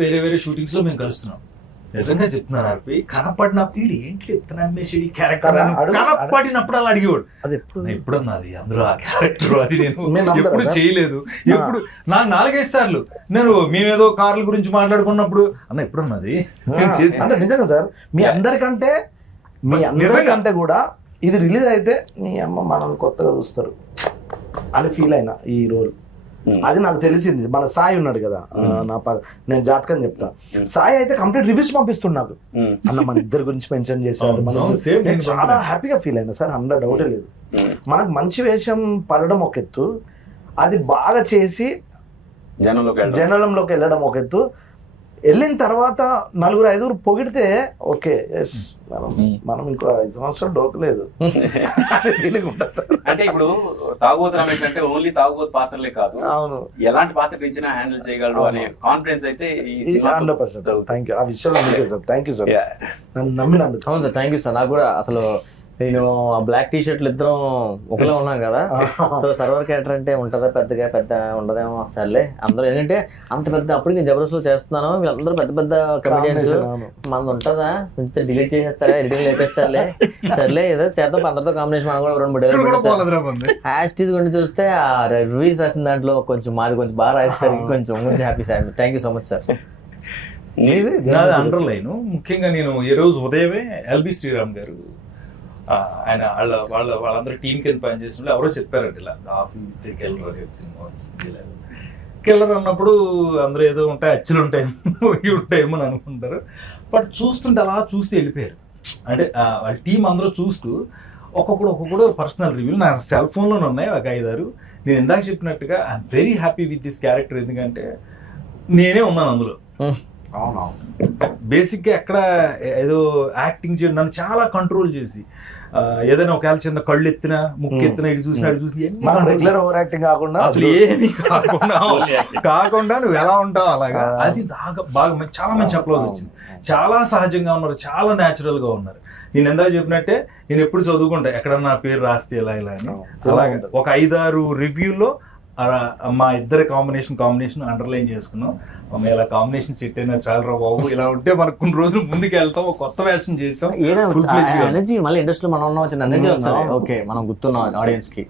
వేరే షూటింగ్స్ లో మేము కలుస్తున్నాం. నిజంగా చెప్తున్నాను ఆర్పి, కనపడినప్పుడు ఏంటి చెప్తున్నాడు క్యారెక్టర్ కనపడినప్పుడు అలా అడిగేవాడు, అది ఎప్పుడన్నది అందులో ఆ క్యారెక్టర్, అది నేను ఎప్పుడు చేయలేదు. ఎప్పుడు నాకు 4-5 సార్లు నేను మేమేదో కార్ల గురించి మాట్లాడుకున్నప్పుడు అన్న ఎప్పుడన్నది అంటే నిజంగా సార్, మీ అందరికంటే కూడా ఇది రిలీజ్ అయితే నీ అమ్మ మనల్ని కొత్తగా చూస్తారు అని ఫీల్ అయినా ఈ రోల్. అది నాకు తెలిసింది. మన సాయి ఉన్నాడు కదా, నేను జాతకం చెప్తా, సాయి అయితే కంప్లీట్ రివ్యూస్ పంపిస్తున్నాడు నాకు. అన్న మన ఇద్దరి గురించి మెన్షన్ చేశారు, నేను చాలా హ్యాపీగా ఫీల్ అయినా సార్, 100 డౌటే లేదు. మనకు మంచి వేషం పడడం ఒక ఎత్తు, అది బాగా చేసి జనంలోకి వెళ్ళడం ఒక ఎత్తు, వెళ్ళిన తర్వాత 4-5 పొగిడితే ఓకే, మనం ఇంకో 5 సంవత్సరాలు డోకలేదు. అంటే ఇప్పుడు తాగుబోతు రమేష్ అంటే ఓన్లీ తాగుబోతు పాత్రలే కాదు, అవును, ఎలాంటి పాత్ర ఇచ్చినా హ్యాండిల్ చేయగలడు అనే కాన్ఫిడెన్స్ అయితే ఈ 100%. థ్యాంక్ యూ ఆ విషయంలో, సార్ థ్యాంక్ యూ సార్, నన్ను నమ్మినందుకు. అవును సార్, థ్యాంక్ యూ సార్. నాకు కూడా అసలు నేను ఆ బ్లాక్ టీ షర్ట్లు ఇద్దరం ఒకలా ఉన్నాం కదా, సో సర్వర్ క్యారెక్టర్ అంటే ఉంటుందా పెద్ద ఉండదేమో, సర్లే అందరూ ఏంటంటే అంత పెద్ద, అప్పుడు నేను జబర్దస్త్ చేస్తున్నాను, వీళ్ళందరూ పెద్ద కమెడియన్స్, మనది ఉంటుందా కొంచెం డిలీట్ చేసేస్తారా, ఎడిటింగ్ లేపేస్తారులే, సర్లే ఏదో చేద్దాం అందరితో కాంబినేషన్, మనం కూడా 2-3 హ్యాష్ గురించి చూస్తే ఆ రివ్యూస్ రాసిన దాంట్లో కొంచెం మాది కొంచెం బాగా రాసేసరికి కొంచెం happy sir. Thank you so much sir. నాది అండర్లైన్ ముఖ్యంగా నేను ఈ రోజు ఉదయమే ఎల్బి శ్రీరామ్ గారు ఆయన వాళ్ళందరూ టీం కింద పనిచేసినప్పుడు ఎవరో చెప్పారంట, ఇలా కిల్లర్ సినిమా వచ్చింది, కిల్లర్ అన్నప్పుడు అందరూ ఏదో ఉంటాయి, అచ్చులు ఉంటాయి, ఇవి ఉంటాయేమో అని అనుకుంటారు. బట్ చూస్తుంటే అలా చూస్తూ వెళ్ళిపోయారు. అంటే వాళ్ళ టీం అందరూ చూస్తూ ఒక్కొక్కడు పర్సనల్ రివ్యూలు నా సెల్ ఫోన్లోనే ఉన్నాయి ఒక 5-6. నేను ఇందాక చెప్పినట్టుగా I'm very happy with this character, ఎందుకంటే నేనే ఉన్నాను అందులో. బేసిక్గా ఎక్కడ ఏదో యాక్టింగ్ చేయడం, నన్ను చాలా కంట్రోల్ చేసి, ఏదైనా ఒకవేళ చిన్న కళ్ళు ఎత్తినా, ముక్కు ఎత్తినా, ఇటు చూసినా ఇటు చూసి రెగ్యులర్ ఓవర్ యాక్టింగ్ కాకుండా, అసలు ఏమీ కాకుండా నువ్వు ఎలా ఉంటావు అలాగా, అది బాగా చాలా మంచి అప్లోజ్ వచ్చింది. చాలా సహజంగా ఉన్నారు, చాలా న్యాచురల్ గా ఉన్నారు. నేను ఎందాక చెప్పినట్టే నేను ఎప్పుడు చదువుకుంటా ఎక్కడన్నా నా పేరు రాస్తే ఇలా అని. అలాగే ఒక 5-6 రివ్యూలో మా ఇద్దరి కాంబినేషన్ అండర్లైన్ చేసుకున్నాం. ఇలా కాంబినేషన్ సెట్ అయినా చాలా రా బాబు, ఇలా ఉంటే మనకు కొన్ని రోజులు ముందుకు వెళ్తాం, ఒక కొత్త వేషన్ చేస్తాం, ఎనర్జీ మళ్ళీ ఇండస్ట్రీలో మనం ఉన్నాం, వచ్చిన ఎనర్జీ వస్తుంది. ఓకే, మనం గుర్తున్నాం ఆడియన్స్ కి.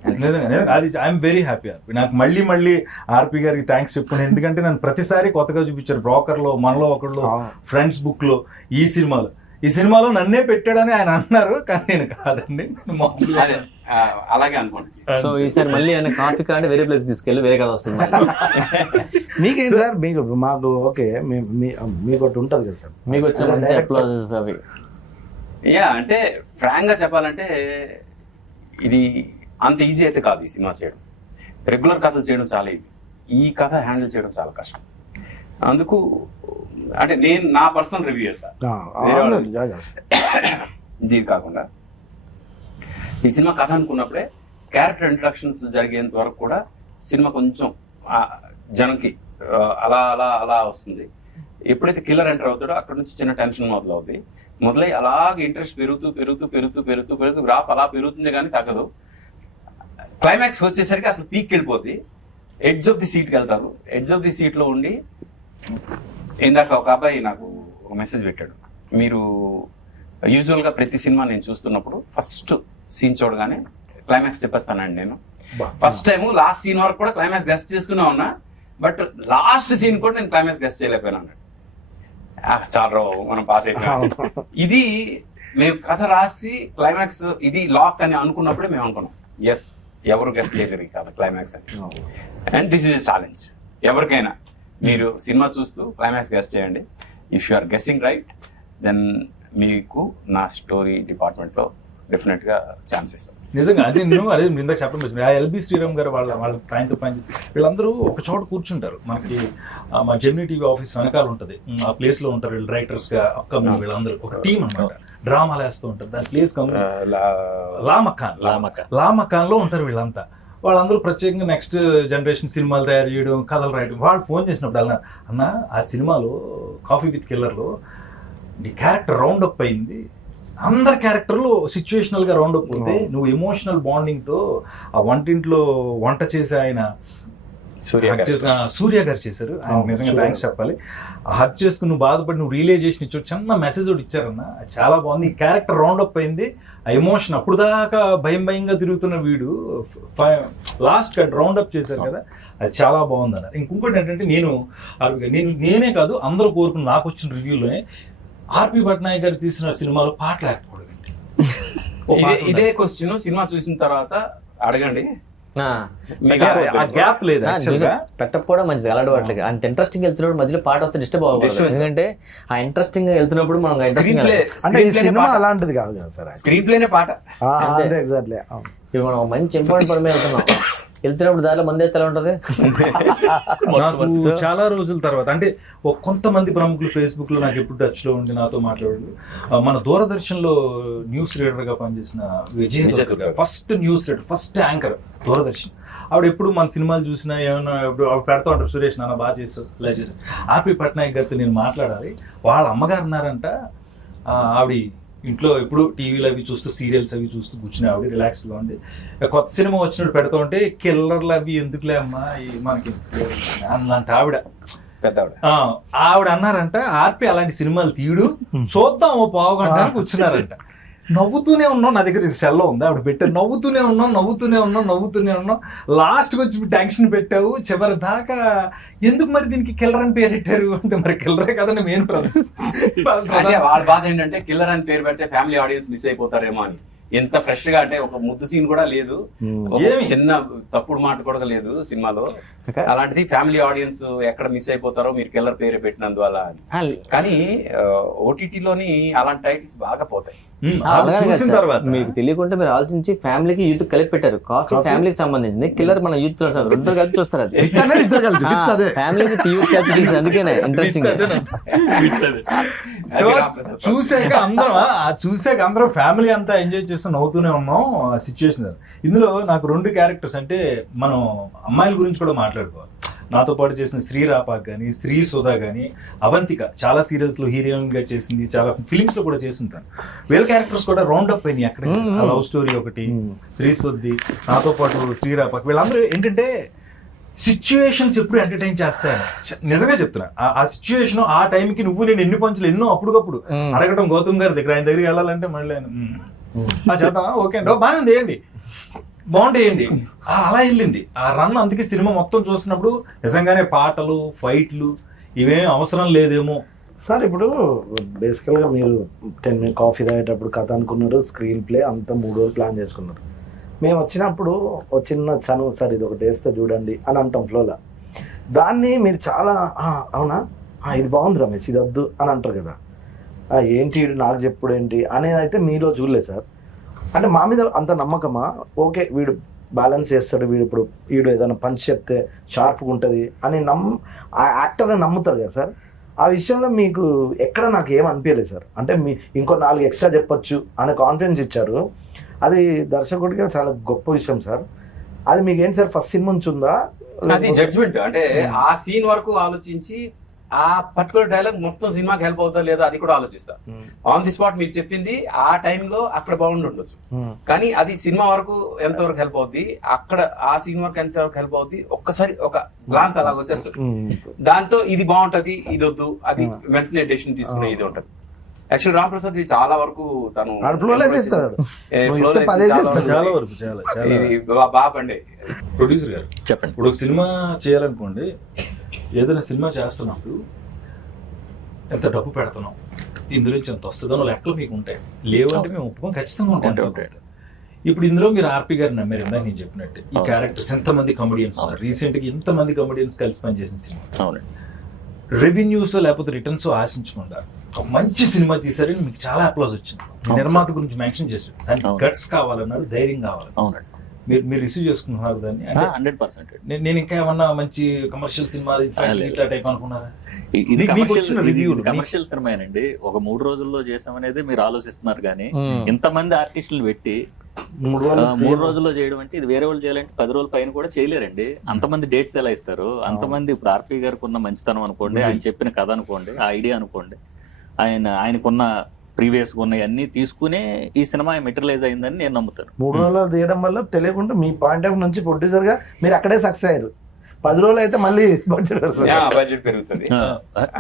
అది ఐఎమ్ వెరీ హ్యాపీ. నాకు మళ్ళీ ఆర్పి గారికి థ్యాంక్స్ చెప్పుకున్నాను, ఎందుకంటే నన్ను ప్రతిసారి కొత్తగా చూపించారు. బ్రోకర్ లో, మనలో ఒకళ్ళు, ఫ్రెండ్స్ బుక్ లో, ఈ సినిమాలో నన్నే పెట్టాడని ఆయన అన్నారు, కానీ నేను కాదండి, అలాగే అనుకోండి. సో ఈసారి మళ్ళీ ఆయన కాఫీ కాంటే వేరే ప్లేస్ తీసుకెళ్ళి వేరే కథ వస్తుంది. మీకేం సార్, మాకు ఓకే, మీకు ఒకటి ఉంటుంది కదా సార్, మీకు వచ్చే మంచి అప్లాజెస్ అవి. అంటే ఫ్రాంక్ గా చెప్పాలంటే ఇది అంత ఈజీ అయితే కాదు ఈ సినిమా చేయడం. రెగ్యులర్ కథలు చేయడం చాలా ఈజీ, ఈ కథ హ్యాండిల్ చేయడం చాలా కష్టం. అందుకు అంటే నేను నా పర్సనల్ రివ్యూ చేస్తాను. ఇది కాకుండా ఈ సినిమా కథ అనుకున్నప్పుడే క్యారెక్టర్ ఇంట్రడక్షన్స్ జరిగేంత వరకు కూడా సినిమా కొంచెం జనంకి అలా అలా అలా వస్తుంది. ఎప్పుడైతే కిల్లర్ ఎంటర్ అవుతాడో అక్కడ నుంచి చిన్న టెన్షన్ మొదలై అలాగే ఇంట్రెస్ట్ పెరుగుతూ గ్రాఫ్ అలా పెరుగుతుంది కానీ తగ్గదు. క్లైమాక్స్ వచ్చేసరికి అసలు పీక్ వెళ్ళిపోద్ది, ఎడ్జ్ ఆఫ్ ది సీట్కి వెళ్తారు. ఎడ్జ్ ఆఫ్ ది సీట్లో ఉండి ఇందాక ఒక అబ్బాయి నాకు ఒక మెసేజ్ పెట్టాడు, మీరు యూజువల్గా ప్రతి సినిమా నేను చూస్తున్నప్పుడు ఫస్ట్ సీన్ చూడగానే క్లైమాక్స్ చెప్పేస్తానండి. నేను ఫస్ట్ టైం లాస్ట్ సీన్ వరకు కూడా క్లైమాక్స్ గెస్ట్ చేస్తూనే ఉన్నా, బట్ లాస్ట్ సీన్ కూడా నేను క్లైమాక్స్ గెస్ట్ చేయలేకపోయినా అన్నాడు. చాలా మనం పాస్ అయిపోయాం. ఇది మేము కథ రాసి క్లైమాక్స్ ఇది లాక్ అని అనుకున్నప్పుడే మేము అనుకున్నాం, ఎస్ ఎవరు గెస్ట్ చేయలేరు కదా క్లైమాక్స్ అని. And this is a challenge ఎవరికైనా. మీరు సినిమా చూస్తూ క్లైమాక్స్ గెస్ట్ చేయండి. If you are guessing right, then మీకు నా స్టోరీ డిపార్ట్మెంట్లో డెఫినెట్గా ఛాన్స్ ఇస్తాం. నిజంగా అదే ఇందాక చెప్పడం వచ్చింది. ఆ ఎల్బి శ్రీరామ్ గారు వాళ్ళ ఆయనతో పని వీళ్ళందరూ ఒక చోట కూర్చుంటారు. మనకి మా జెమినీ టీవీ ఆఫీస్ వెనకాల ఉంటుంది, ఆ ప్లేస్ లో ఉంటారు వీళ్ళు రైటర్స్ గా. అప్కమింగ్ వీళ్ళందరూ ఒక టీం అనమాట, డ్రామాలు వేస్తూ ఉంటారు. దాని ప్లేస్ లామకాన్ లో ఉంటారు వీళ్ళంతా. వాళ్ళందరూ ప్రత్యేకంగా నెక్స్ట్ జనరేషన్ సినిమాలు తయారు చేయడం, కథలు రాయడం. వాళ్ళు ఫోన్ చేసినప్పుడు అన్న ఆ సినిమాలో కాఫీ విత్ కిల్లర్లో నీ క్యారెక్టర్ రౌండ్ అప్ అయింది, అందరి క్యారెక్టర్లు సిచ్యువేషనల్ గా రౌండ్ అప్ అవుతాయి, నువ్వు ఎమోషనల్ బాండింగ్ తో ఆ వంటింట్లో వంట చేసే ఆయన సూర్య గారు చేశారు. ఆయన నిజంగా థ్యాంక్స్ చెప్పాలి. హక్ చేసుకుని నువ్వు బాధపడి నువ్వు రియలైజేషన్ ఇచ్చావు, చిన్న మెసేజ్ ఒకటి ఇచ్చారన్న, చాలా బాగుంది. ఈ క్యారెక్టర్ రౌండ్ అప్ అయింది, ఆ ఎమోషన్ అప్పుడు దాకా భయంగా తిరుగుతున్న వీడు లాస్ట్ రౌండ్ అప్ చేశారు కదా, అది చాలా బాగుంది అన్నారు. ఇంకొకటి ఏంటంటే నేనే కాదు అందరూ కోరుకున్న, నాకు వచ్చిన రివ్యూలోనే ఆర్పి పట్నాయక్ గారు తీసిన సినిమాలో పాటలు లేకపోవడం. ఇదే క్వశ్చన్ సినిమా చూసిన తర్వాత అడగండి, ఆ గ్యాప్ లేదు యాక్చువల్ గా. పెట్టకపోవడం మంచిది అలాంటి వాటికి. అంత ఇంట్రెస్టింగ్ వెళ్తున్నప్పుడు మధ్యలో పాట వస్తే డిస్టర్బ్ అవ్వాలి, ఎందుకంటే ఆ ఇంట్రెస్టింగ్ వెళ్తున్నప్పుడు మనం స్క్రీన్ ప్లే అంటే ఈ సినిమా అలాంటిది కాదు కదా సార్. స్క్రీన్ ప్లేనే పాట. అంతే ఎగ్జాక్ట్లీ. ఇప్పుడు మనం మంచి ఇంపార్టెంట్ పని మీద వెళ్తున్నప్పుడు దారిలో మంది వేస్తే ఎలా ఉంటది? నాకు చాలా రోజుల తర్వాత అంటే కొంతమంది ప్రముఖులు ఫేస్బుక్ లో నాకు ఎప్పుడు టచ్ లో ఉండి నాతో మాట్లాడారు. మన దూరదర్శన్ లో న్యూస్ రీడర్ గా పనిచేసిన Vijay, first news reader, first anchor Doordarshan. ఆవిడ ఎప్పుడు మన సినిమాలు చూసినా ఏమైనా ఇప్పుడు ఆవిడ పెడతా ఉంటారు, సురేష్ నాన్న బాగా చేస్తారు ఇలా చేస్తారు. ఆర్పి పట్నాయక్ గారితో నేను మాట్లాడాలి. వాళ్ళ అమ్మగారు ఉన్నారంట, ఆవిడ ఇంట్లో ఎప్పుడు టీవీలు అవి చూస్తూ సీరియల్స్ అవి చూస్తూ కూర్చుని ఆవిడ రిలాక్స్గా ఉంది. కొత్త సినిమా వచ్చినట్టు పెడతా ఉంటే కిల్లర్లు అవి ఎందుకులే అమ్మా మనకి అన్నంట ఆవిడ, పెద్ద ఆవిడ అన్నారంట ఆర్పి అలాంటి సినిమాలు తీయడు, చూద్దాం ఓ పావు గంట కూర్చున్నారంట. నవ్వుతూనే ఉన్నాం, నా దగ్గర సెల్లో ఉంది ఆవిడ పెట్టారు, నవ్వుతూనే ఉన్నాం. లాస్ట్కి వచ్చి టెన్షన్ పెట్టావు చివరి దాకా, ఎందుకు మరి దీనికి కిల్లర్ అని పేరు పెట్టారు అంటే మరి కిల్లరే కదండి మెయిన్ వాళ్ళ బాధ ఏంటంటే కిల్లర్ అని పేరు పెడితే ఫ్యామిలీ ఆడియన్స్ మిస్ అయిపోతారేమో అని. ఎంత ఫ్రెష్ గా అంటే ఒక ముద్దు సీన్ కూడా లేదు, చిన్న తప్పుడు మాట కూడా లేదు సినిమాలో. అలాంటిది ఫ్యామిలీ ఆడియన్స్ ఎక్కడ మిస్ అయిపోతారో మీరు కిల్లర్ పేరు పెట్టినందువల్ల. కానీ ఓటీటీలోని అలాంటి టైటిల్స్ బాగా పోతాయి. చూసిన తర్వాత మీకు తెలియకుండా మీరు ఆలోచించి ఫ్యామిలీకి యూత్ కలిపి పెట్టారు. కాఫీ ఫ్యామిలీకి సంబంధించింది, కిల్లర్ మన యూత్ రెండు కలిపి చూస్తారు. అది ఫ్యామిలీకి యూత్ కలిపి చూసి అందుకేనే ఇంట్రెస్టింగ్. చూసాక అందరం ఫ్యామిలీ అంతా ఎంజాయ్ చేస్తూ నవ్వుతూనే ఉన్నాం ఆ సిచ్యువేషన్. ఇందులో నాకు 2 క్యారెక్టర్స్ అంటే మనం అమ్మాయిల గురించి కూడా మాట్లాడుకోవాలి. నాతో పాటు చేసిన శ్రీ రాపాక్ కానీ, శ్రీ సుధా కానీ, అవంతిక చాలా సీరియల్స్ లో హీరోయిన్ గా చేసింది, చాలా ఫిలిమ్స్ లో కూడా చేస్తుంటాను. వీళ్ళ క్యారెక్టర్స్ కూడా రౌండ్ అప్ అయినాయి అక్కడ. లవ్ స్టోరీ ఒకటి, శ్రీ సుద్ది, నాతో పాటు శ్రీ రాపాక్, వీళ్ళందరూ ఏంటంటే సిచ్యువేషన్స్ ఎప్పుడు ఎంటర్టైన్ చేస్తాయని నిజంగా చెప్తున్నా. ఆ సిచ్యువేషన్ ఆ టైంకి నువ్వు నేను ఎన్ని పంచులు ఎన్నో అప్పుడుకప్పుడు అడగడం గౌతమ్ గారి దగ్గర, ఆయన దగ్గరికి వెళ్ళాలంటే మళ్ళీ ఆయన చేద్దాం ఓకే అండి బాగా వేయండి బాగుంటాయండి అలా వెళ్ళింది ఆ రన్. అందుకే సినిమా మొత్తం చూసినప్పుడు నిజంగానే పాటలు ఫైట్లు ఇవేం అవసరం లేదేమో సార్. ఇప్పుడు బేసికల్గా మీరు 10 minutes కాఫీ తాగేటప్పుడు కథ అనుకున్నారు, స్క్రీన్ ప్లే అంతా 3 రోజులు ప్లాన్ చేసుకున్నారు. మేము వచ్చినప్పుడు ఒక చిన్న చనువు సార్ ఇది ఒకటి వేస్తే చూడండి అని అంటాం ఫ్లోలో. దాన్ని మీరు చాలా అవునా ఇది బాగుంది రమేష్ ఇది వద్దు అని అంటారు కదా. ఏంటి నాకు చెప్పుడు ఏంటి అనేది అయితే మీలో చూడలేదు సార్. అంటే మా మీద అంత నమ్మకమా? ఓకే వీడు బ్యాలెన్స్ చేస్తాడు, వీడు ఏదైనా పంచ్ చెప్తే షార్ప్గా ఉంటుంది అని ఆ యాక్టర్ని నమ్ముతారు కదా సార్. ఆ విషయంలో మీకు ఎక్కడ నాకు ఏం అనిపించలేదు సార్. అంటే ఇంకో 4 ఎక్స్ట్రా చెప్పొచ్చు అనే కాన్ఫిడెన్స్ ఇచ్చారు. అది దర్శకుడిగా చాలా గొప్ప విషయం సార్. అది మీకు ఏంటి సార్ ఫస్ట్ సీన్ నుంచి ఉందా? అది జడ్జ్మెంట్ అంటే ఆ సీన్ వరకు ఆలోచించి ఆ పర్టికులర్ డైలాగ్ మొత్తం సినిమాకి హెల్ప్ అవుతా లేదా అది కూడా ఆలోచిస్తా. ఆన్ ది స్పాట్ మీరు చెప్పింది ఆ టైంలో అక్కడ బాగుండి ఉండొచ్చు, కానీ అది సినిమా వరకు ఎంతవరకు హెల్ప్ అవుద్ది, అక్కడ ఆ సీన్ వరకు ఎంతవరకు హెల్ప్ అవుద్ది, ఒక్కసారి ఒక గ్లాన్స్ అలాగ వచ్చేస్తుంది. దాంతో ఇది బాగుంటది ఇది వద్దు అది వెంటనే డెసిషన్ తీసుకునే ఇది ఉంటది. యాక్చువల్ రామ్ ప్రసాద్ చాలా వరకు తను బాబండి ప్రొడ్యూసర్ గారు చెప్పండి. ఇప్పుడు ఒక సినిమా చేయాలనుకోండి, ఏదైనా సినిమా చేస్తున్నప్పుడు ఎంత డబ్బు పెడుతున్నాం, ఇందులోంచి ఎంత వస్తుందో లెక్కలు మీకు ఉంటాయి. లేవంటే మేము ఒప్పుకొని ఖచ్చితంగా ఉంటాయి. ఇప్పుడు ఇందులో మీరు ఆర్పి గారు నమ్మారు ఇందాక నేను చెప్పినట్టు. ఈ క్యారెక్టర్స్ ఎంతమంది కమెడియన్స్ ఉన్నారు, రీసెంట్ గా ఇంతమంది కమెడియన్స్ కలిసి పనిచేసిన సినిమా. రెవెన్యూస్ లేకపోతే రిటర్న్స్ ఆశించకుండా ఒక మంచి సినిమా తీసారని మీకు చాలా అప్లాజ్ వచ్చింది. నిర్మాత గురించి మెన్షన్ చేశారు, దానికి గట్స్ కావాలన్నారు, ధైర్యం కావాలి. మీరు రిసీవ్ చేసుకున్నారు దాన్ని? 100%. నేను ఇంకా ఏమన్నా మంచి కమర్షియల్ సినిమా ఇట్లా టైప్ అనుకున్నారా? ఇది కమర్షియల్ సినిమానండి. ఒక 3 రోజుల్లో చేసామనేది మీరు ఆలోచిస్తున్నారు, కానీ ఇంతమంది ఆర్టిస్టులు పెట్టి 3 రోజుల్లో చేయడం అంటే ఇది వేరే వాళ్ళు చేయాలంటే 10 రోజుల పైన కూడా చేయలేరండి. అంతమంది డేట్స్ ఎలా ఇస్తారు? అంతమంది ఇప్పుడు ఆర్పి గారికి ఉన్న మంచితనం అనుకోండి, ఆయన చెప్పిన కథ అనుకోండి, ఆ ఐడియా అనుకోండి, ఆయనకున్న ప్రీవియస్ గా ఉన్నాయన్నీ తీసుకునే ఈ సినిమా మెటీరియలైజ్ అయిందని నేను నమ్ముతాను. 3 రోజులు తీయడం వల్ల తెలియకుండా మీ పాయింట్ ఆఫ్ నుంచి ప్రొడ్యూసర్ గా మీరు అక్కడే సక్సెస్ అయ్యారు. 10 రోజులు అయితే మళ్ళీ బడ్జెట్ పెరుగుతుంది.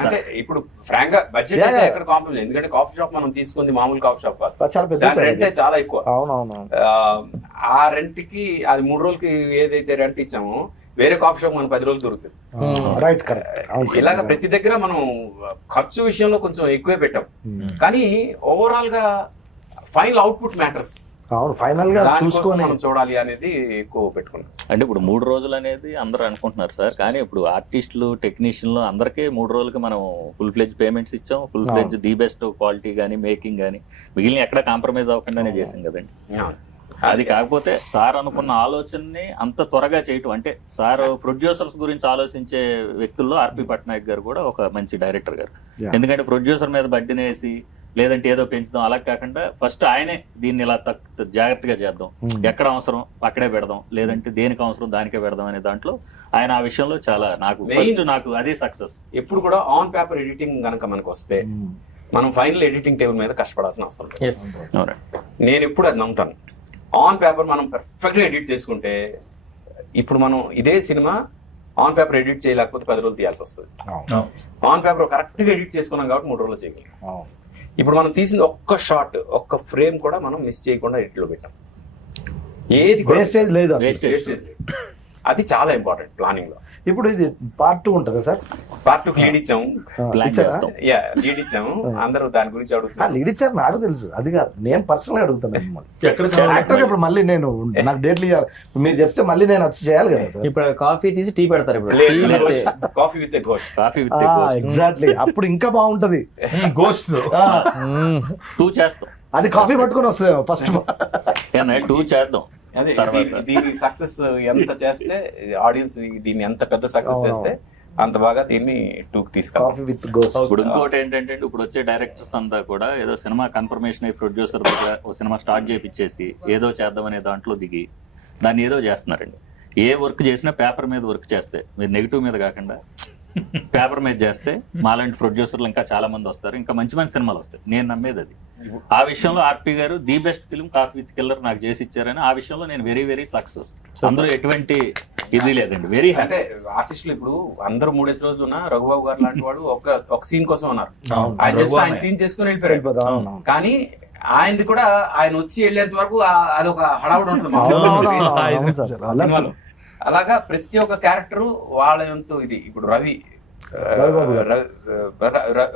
అంటే ఇప్పుడు ఫ్రాంక్ గా బడ్జెట్ అయితే ఎక్కడ కాంప్రమైజ్, ఎందుకంటే కాఫీ షాప్ మనం తీసుకుంది మామూలు కాఫీ షాప్ కాదు, రెంట్ చాలా ఎక్కువ. అవునవును. ఆ రెంట్ కి అది 3 రోజులకి ఏదైతే రెంట్ ఇచ్చామో వేరే కాఫీ షాప్ మనం 10 రోజులు దొరుకుతుంది. Right, correct. ఇలాగ ప్రతి దగ్గర మనం ఖర్చు విషయంలో కొంచెం ఎక్కువే పెట్టాం, కానీ ఓవరాల్ గా ఫైనల్ అవుట్పుట్ మ్యాటర్స్. అవును ఫైనల్ గా దానికోసం చూసుకొని మనం చూడాలి అనేది ఎక్కువ పెట్టుకున్నాం. అంటే ఇప్పుడు 3 రోజులు అనేది అందరూ అనుకుంటున్నారు సార్, కానీ ఇప్పుడు ఆర్టిస్టులు టెక్నీషియన్లు అందరికీ 3 రోజులకి మనం ఫుల్ ఫ్లెడ్జ్ పేమెంట్స్ ఇచ్చాం, full fledged the best quality కానీ మేకింగ్ కానీ మిగిలిన ఎక్కడ కాంప్రమైజ్ అవ్వకుండానే చేసాం కదండి. అది కాకపోతే సార్ అనుకున్న ఆలోచనని అంత త్వరగా చేయటం, అంటే సార్ ప్రొడ్యూసర్స్ గురించి ఆలోచించే వ్యక్తుల్లో ఆర్పి పట్నాయక్ గారు కూడా ఒక మంచి డైరెక్టర్ గారు. ఎందుకంటే ప్రొడ్యూసర్ మీద బడ్డీని వేసి లేదంటే ఏదో పెంచుదాం అలా కాకుండా ఫస్ట్ ఆయనే దీన్ని ఇలా జాగ్రత్తగా చేద్దాం, ఎక్కడ అవసరం అక్కడే పెడదాం, లేదంటే దేనికి అవసరం దానికే పెడదాం అనే దాంట్లో ఆయన ఆ విషయంలో చాలా నాకు అదే సక్సెస్. ఎప్పుడు కూడా ఆన్ పేపర్ ఎడిటింగ్ కనుక మనకు వస్తే మనం ఫైనల్ ఎడిటింగ్ టేబుల్ మీద కష్టపడాల్సిన అవసరం లేదు. నేను ఎప్పుడు అది నమ్ముతాను. ఆన్ పేపర్ మనం పర్ఫెక్ట్గా ఎడిట్ చేసుకుంటే, ఇప్పుడు మనం ఇదే సినిమా ఆన్ పేపర్ ఎడిట్ చేయలేకపోతే 10 రోజులు తీయాల్సి వస్తుంది. ఆన్ పేపర్ కరెక్ట్గా ఎడిట్ చేసుకున్నాం కాబట్టి 3 రోజులు చేయగలం. ఇప్పుడు మనం తీసిన ఒక్క షాట్, ఒక్క ఫ్రేమ్ కూడా మనం మిస్ చేయకుండా ఎడిట్లో పెట్టాం. ఏది వేస్టేజ్ లేదు, వేస్టేజ్ లేదు. అది చాలా ఇంపార్టెంట్ ప్లానింగ్ లో. ఇప్పుడు ఇది పార్ట్ 2 ఉంటుందా సార్? పార్ట్ 2 లీడ్ ఇచ్చాము, ప్లాన్ ఇచ్చాము. అందరూ దాని గురించి అడుగుతున్నారు. లీడ్ ఇచ్చారు నాకు తెలుసు, అది కాదు నేను పర్సనల్ గా అడుగుతాను. యాక్టర్ ఇప్పుడు మళ్ళీ నేను నాకు డేట్లు ఇవ్వాలి, మీరు చెప్తే మళ్ళీ నేను వచ్చి చేయాలి కదా సార్. ఇప్పుడు కాఫీ తీసి టీ పెడతారు, ఇప్పుడు కాఫీ విత్ గోస్ట్. ఎగ్జాక్ట్లీ, అప్పుడు ఇంకా బాగుంటది. గోస్ట్ 2 చేస్తాం, అది కాఫీ పట్టుకొని వస్తుంది ఫస్ట్ 2 చేద్దాం. దీని సక్సెస్ ఎంత చేస్తే, ఆడియన్స్ దీన్ని ఎంత పెద్ద సక్సెస్ చేస్తే అంత బాగా దీన్ని 2కి తీసుకెళ్ళాలి. Coffee with ghost. ఇప్పుడు ఇంకోటి ఏంటంటే, ఇప్పుడు వచ్చే డైరెక్టర్స్ అంతా కూడా ఏదో సినిమా కన్ఫర్మేషన్ అయ్యి ప్రొడ్యూసర్ ఒక సినిమా స్టార్ట్ చేయించేసి ఏదో చేద్దామనే దాంట్లో దిగి దాన్ని ఏదో చేస్తున్నారండి. ఏ వర్క్ చేసినా పేపర్ మీద వర్క్ చేస్తే, మీరు నెగిటివ్ మీద కాకుండా పేపర్ మీద చేస్తే మాలాంటి ప్రొడ్యూసర్లు ఇంకా చాలా మంది వస్తారు, ఇంకా మంచి మంచి సినిమాలు వస్తాయి. నేను నమ్మేది అది. ఆ విషయంలో ఆర్పి గారు the best film coffee with killer నాకు చేసి ఇచ్చారని ఆ విషయంలో నేను వెరీ వెరీ సక్సెస్. అందులో ఎటువంటి ఇది లేదండి, వెరీ అంటే ఆర్టిస్టులు ఇప్పుడు అందరూ 3 రోజులు ఉన్న రఘుబాబు గారు లాంటి వాడు ఒక సీన్ కోసం ఉన్నారు. ఆయన సీన్ చేసుకుని వెళ్ళిపోయారు. కానీ ఆయనది కూడా ఆయన వచ్చి వెళ్ళేంత వరకు అది ఒక హడావుడు ఉంటుంది. అలాగా ప్రతి ఒక్క క్యారెక్టర్ వాళ్ళ ఎంతో ఇది. ఇప్పుడు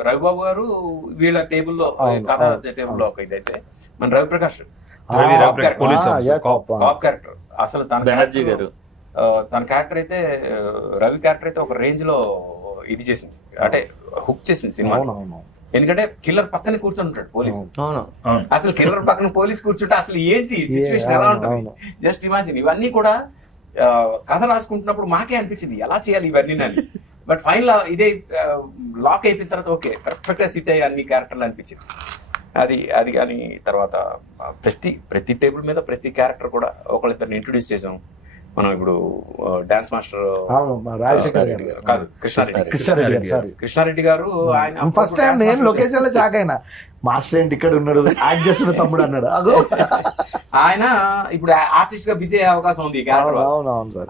రవిబాబు గారు వీళ్ళ టేబుల్లో కథ టేబుల్లో ఒక ఇదైతే, మన రవిప్రకాష్ కాప్ క్యారెక్టర్ అసలు తన క్యారెక్టర్ అయితే, రవి క్యారెక్టర్ అయితే ఒక రేంజ్ లో ఇది చేసింది, అంటే హుక్ చేసింది సినిమా. ఎందుకంటే కిల్లర్ పక్కనే కూర్చొని ఉంటాడు పోలీసు. అసలు కిల్లర్ పక్కన పోలీస్ కూర్చుంటే అసలు ఏంటి సిచ్యువేషన్ ఎలా ఉంటుంది, జస్ట్ ఇమాజిన్. ఇవన్నీ కూడా కథ రాసుకుంటున్నప్పుడు మాకే అనిపించింది ఎలా చేయాలి ఇవన్నీ అని. బట్ ఫైనల్ ఇదే లాక్ అయిపోయిన తర్వాత ఓకే పర్ఫెక్ట్ గా సిట్ అయ్యి అన్ని క్యారెక్టర్లు అనిపించింది. అది కానీ తర్వాత ప్రతి టేబుల్ మీద ప్రతి క్యారెక్టర్ కూడా ఒకళ్ళిద్దరిని ఇంట్రొడ్యూస్ చేసాం మనం. ఇప్పుడు డాన్స్ మాస్టర్ కాదు కృష్ణారెడ్డి గారు, ఆయన ఫస్ట్ టైం నేను లొకేషన్ లో షాక్ అయినా, మాస్టర్ ఏంటి ఇక్కడ ఉన్నాడు, యాక్ట్ చేస్తున్న తమ్ముడు అన్నాడు. ఆయన ఇప్పుడు ఆర్టిస్ట్ గా బిజీ అయ్యే అవకాశం ఉంది.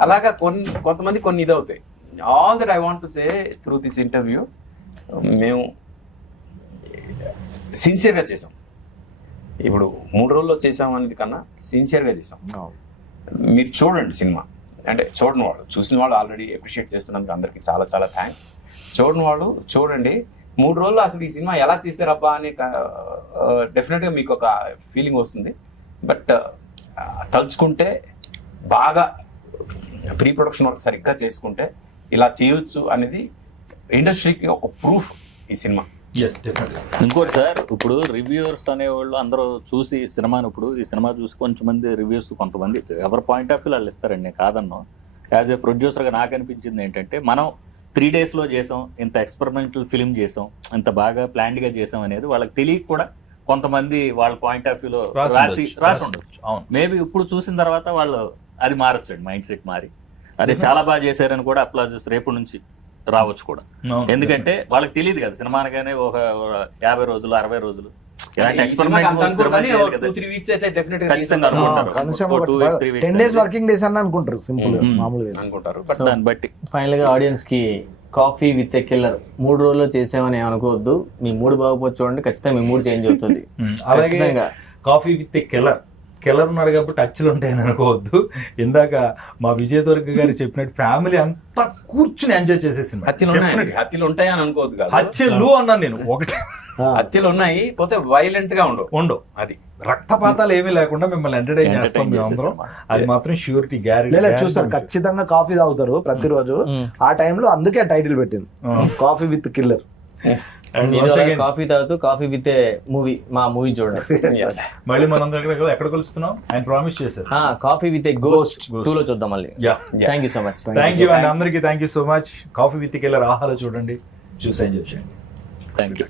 అలాగా కొంతమంది కొన్ని ఇదవుతాయి. All that I want to say through this interview, మేము సిన్సియర్గా చేసాం. ఇప్పుడు 3 రోజుల్లో చేసాం అనేది కన్నా సిన్సియర్గా చేసాం. మీరు చూడండి సినిమా, అంటే చూడని వాళ్ళు, చూసిన వాళ్ళు ఆల్రెడీ అప్రిషియేట్ చేస్తున్నందుకు అందరికీ చాలా చాలా థ్యాంక్స్. చూడని వాళ్ళు చూడండి. 3 రోజుల్లో అసలు ఈ సినిమా ఎలా తీస్తారబ్బా అని డెఫినెట్గా మీకు ఒక ఫీలింగ్ వస్తుంది. బట్ తలుచుకుంటే బాగా ప్రీ ప్రొడక్షన్ వర్క్ సరిగ్గా చేసుకుంటే ఇలా చేయొచ్చు అనేది ఇండస్ట్రీకి ఒక ప్రూఫ్ ఈ సినిమా. ఇంకోటి సార్, ఇప్పుడు రివ్యూవర్స్ అనేవాళ్ళు అందరూ చూసి సినిమాను, ఇప్పుడు ఈ సినిమా చూసి కొంతమంది రివ్యూస్, కొంతమంది ఎవరి పాయింట్ ఆఫ్ వ్యూ వాళ్ళు ఇస్తారండి, నేను కాదన్ను. యాజ్ ఏ ప్రొడ్యూసర్గా నాకు అనిపించింది ఏంటంటే, మనం 3 డేస్లో చేసాం, ఇంత ఎక్స్పెరిమెంటల్ ఫిల్మ్ చేసాం, ఇంత బాగా ప్లాన్డ్గా చేసాం అనేది వాళ్ళకి తెలియక కూడా కొంతమంది వాళ్ళ పాయింట్ ఆఫ్ వ్యూలో రాసి ఉండొచ్చు. మేబీ ఇప్పుడు చూసిన తర్వాత వాళ్ళు అది మారొచ్చండి, మైండ్ సెట్ మారి అదే చాలా బాగా చేశారని కూడా అప్లాజెస్ రేపు నుంచి రావచ్చు కూడా. ఎందుకంటే వాళ్ళకి తెలియదు కదా సినిమా అనగానే ఒక 50 రోజులు 60 రోజులు ఇలాంటి ఎక్స్పెరిమెంట్ అనుకుంటారు. దాన్ని బట్టి ఫైనల్ గా ఆడియన్స్ కి కాఫీ విత్ ఎ కిల్లర్ 3 రోజుల్లో చేసామని అనుకోవద్దు. మీ మూడు బాగుపోతే చూడండి, ఖచ్చితంగా మీ మూడు చేంజ్ అవుతుంది. అలాగే కాఫీ విత్ ఎ కిల్లర్ ఉన్నాడు కాబట్టి టచ్లు ఉంటాయని అనుకోవద్దు. ఇందాక మా విజయ్ దుర్గ గారు చెప్పినట్టు ఫ్యామిలీ అంతా కూర్చుని ఎంజాయ్ చేసేసింది. హత్యలు ఉంటాయని అనుకోవద్దు. హత్యలు అన్నాను నేను, ఒకటి హత్యలు ఉన్నాయి, పోతే వైలెంట్ గా ఉండవు. ఉండవు. అది రక్తపాతాలు ఏమీ లేకుండా మిమ్మల్ని ఎంటర్టైన్ చేస్తాం Entertain మేమందరం. చేసేసాం. అది మాత్రం ష్యూరిటీ లేదు చూస్తారు, ఖచ్చితంగా కాఫీ తాగుతారు ప్రతిరోజు. ఆ టైంలో అందుకే టైటిల్ పెట్టింది కాఫీ విత్ కిల్లర్. కాఫీ తాగుతూ కాఫీ విత్ మూవీ, మా మూవీ చూడండి. మళ్ళీ మనం ఎక్కడ కలుస్తున్నాం ఆయన ప్రామిస్ చేశారు. కాఫీ విత్ గోస్ట్ 2 లో చూద్దాం మళ్ళీ. Thank you so much. Thank you అండి అందరికీ. Thank you so much. Coffee with killer ఆహాలో చూడండి, చూసి ఎంజాయ్ చేయండి. Thank you.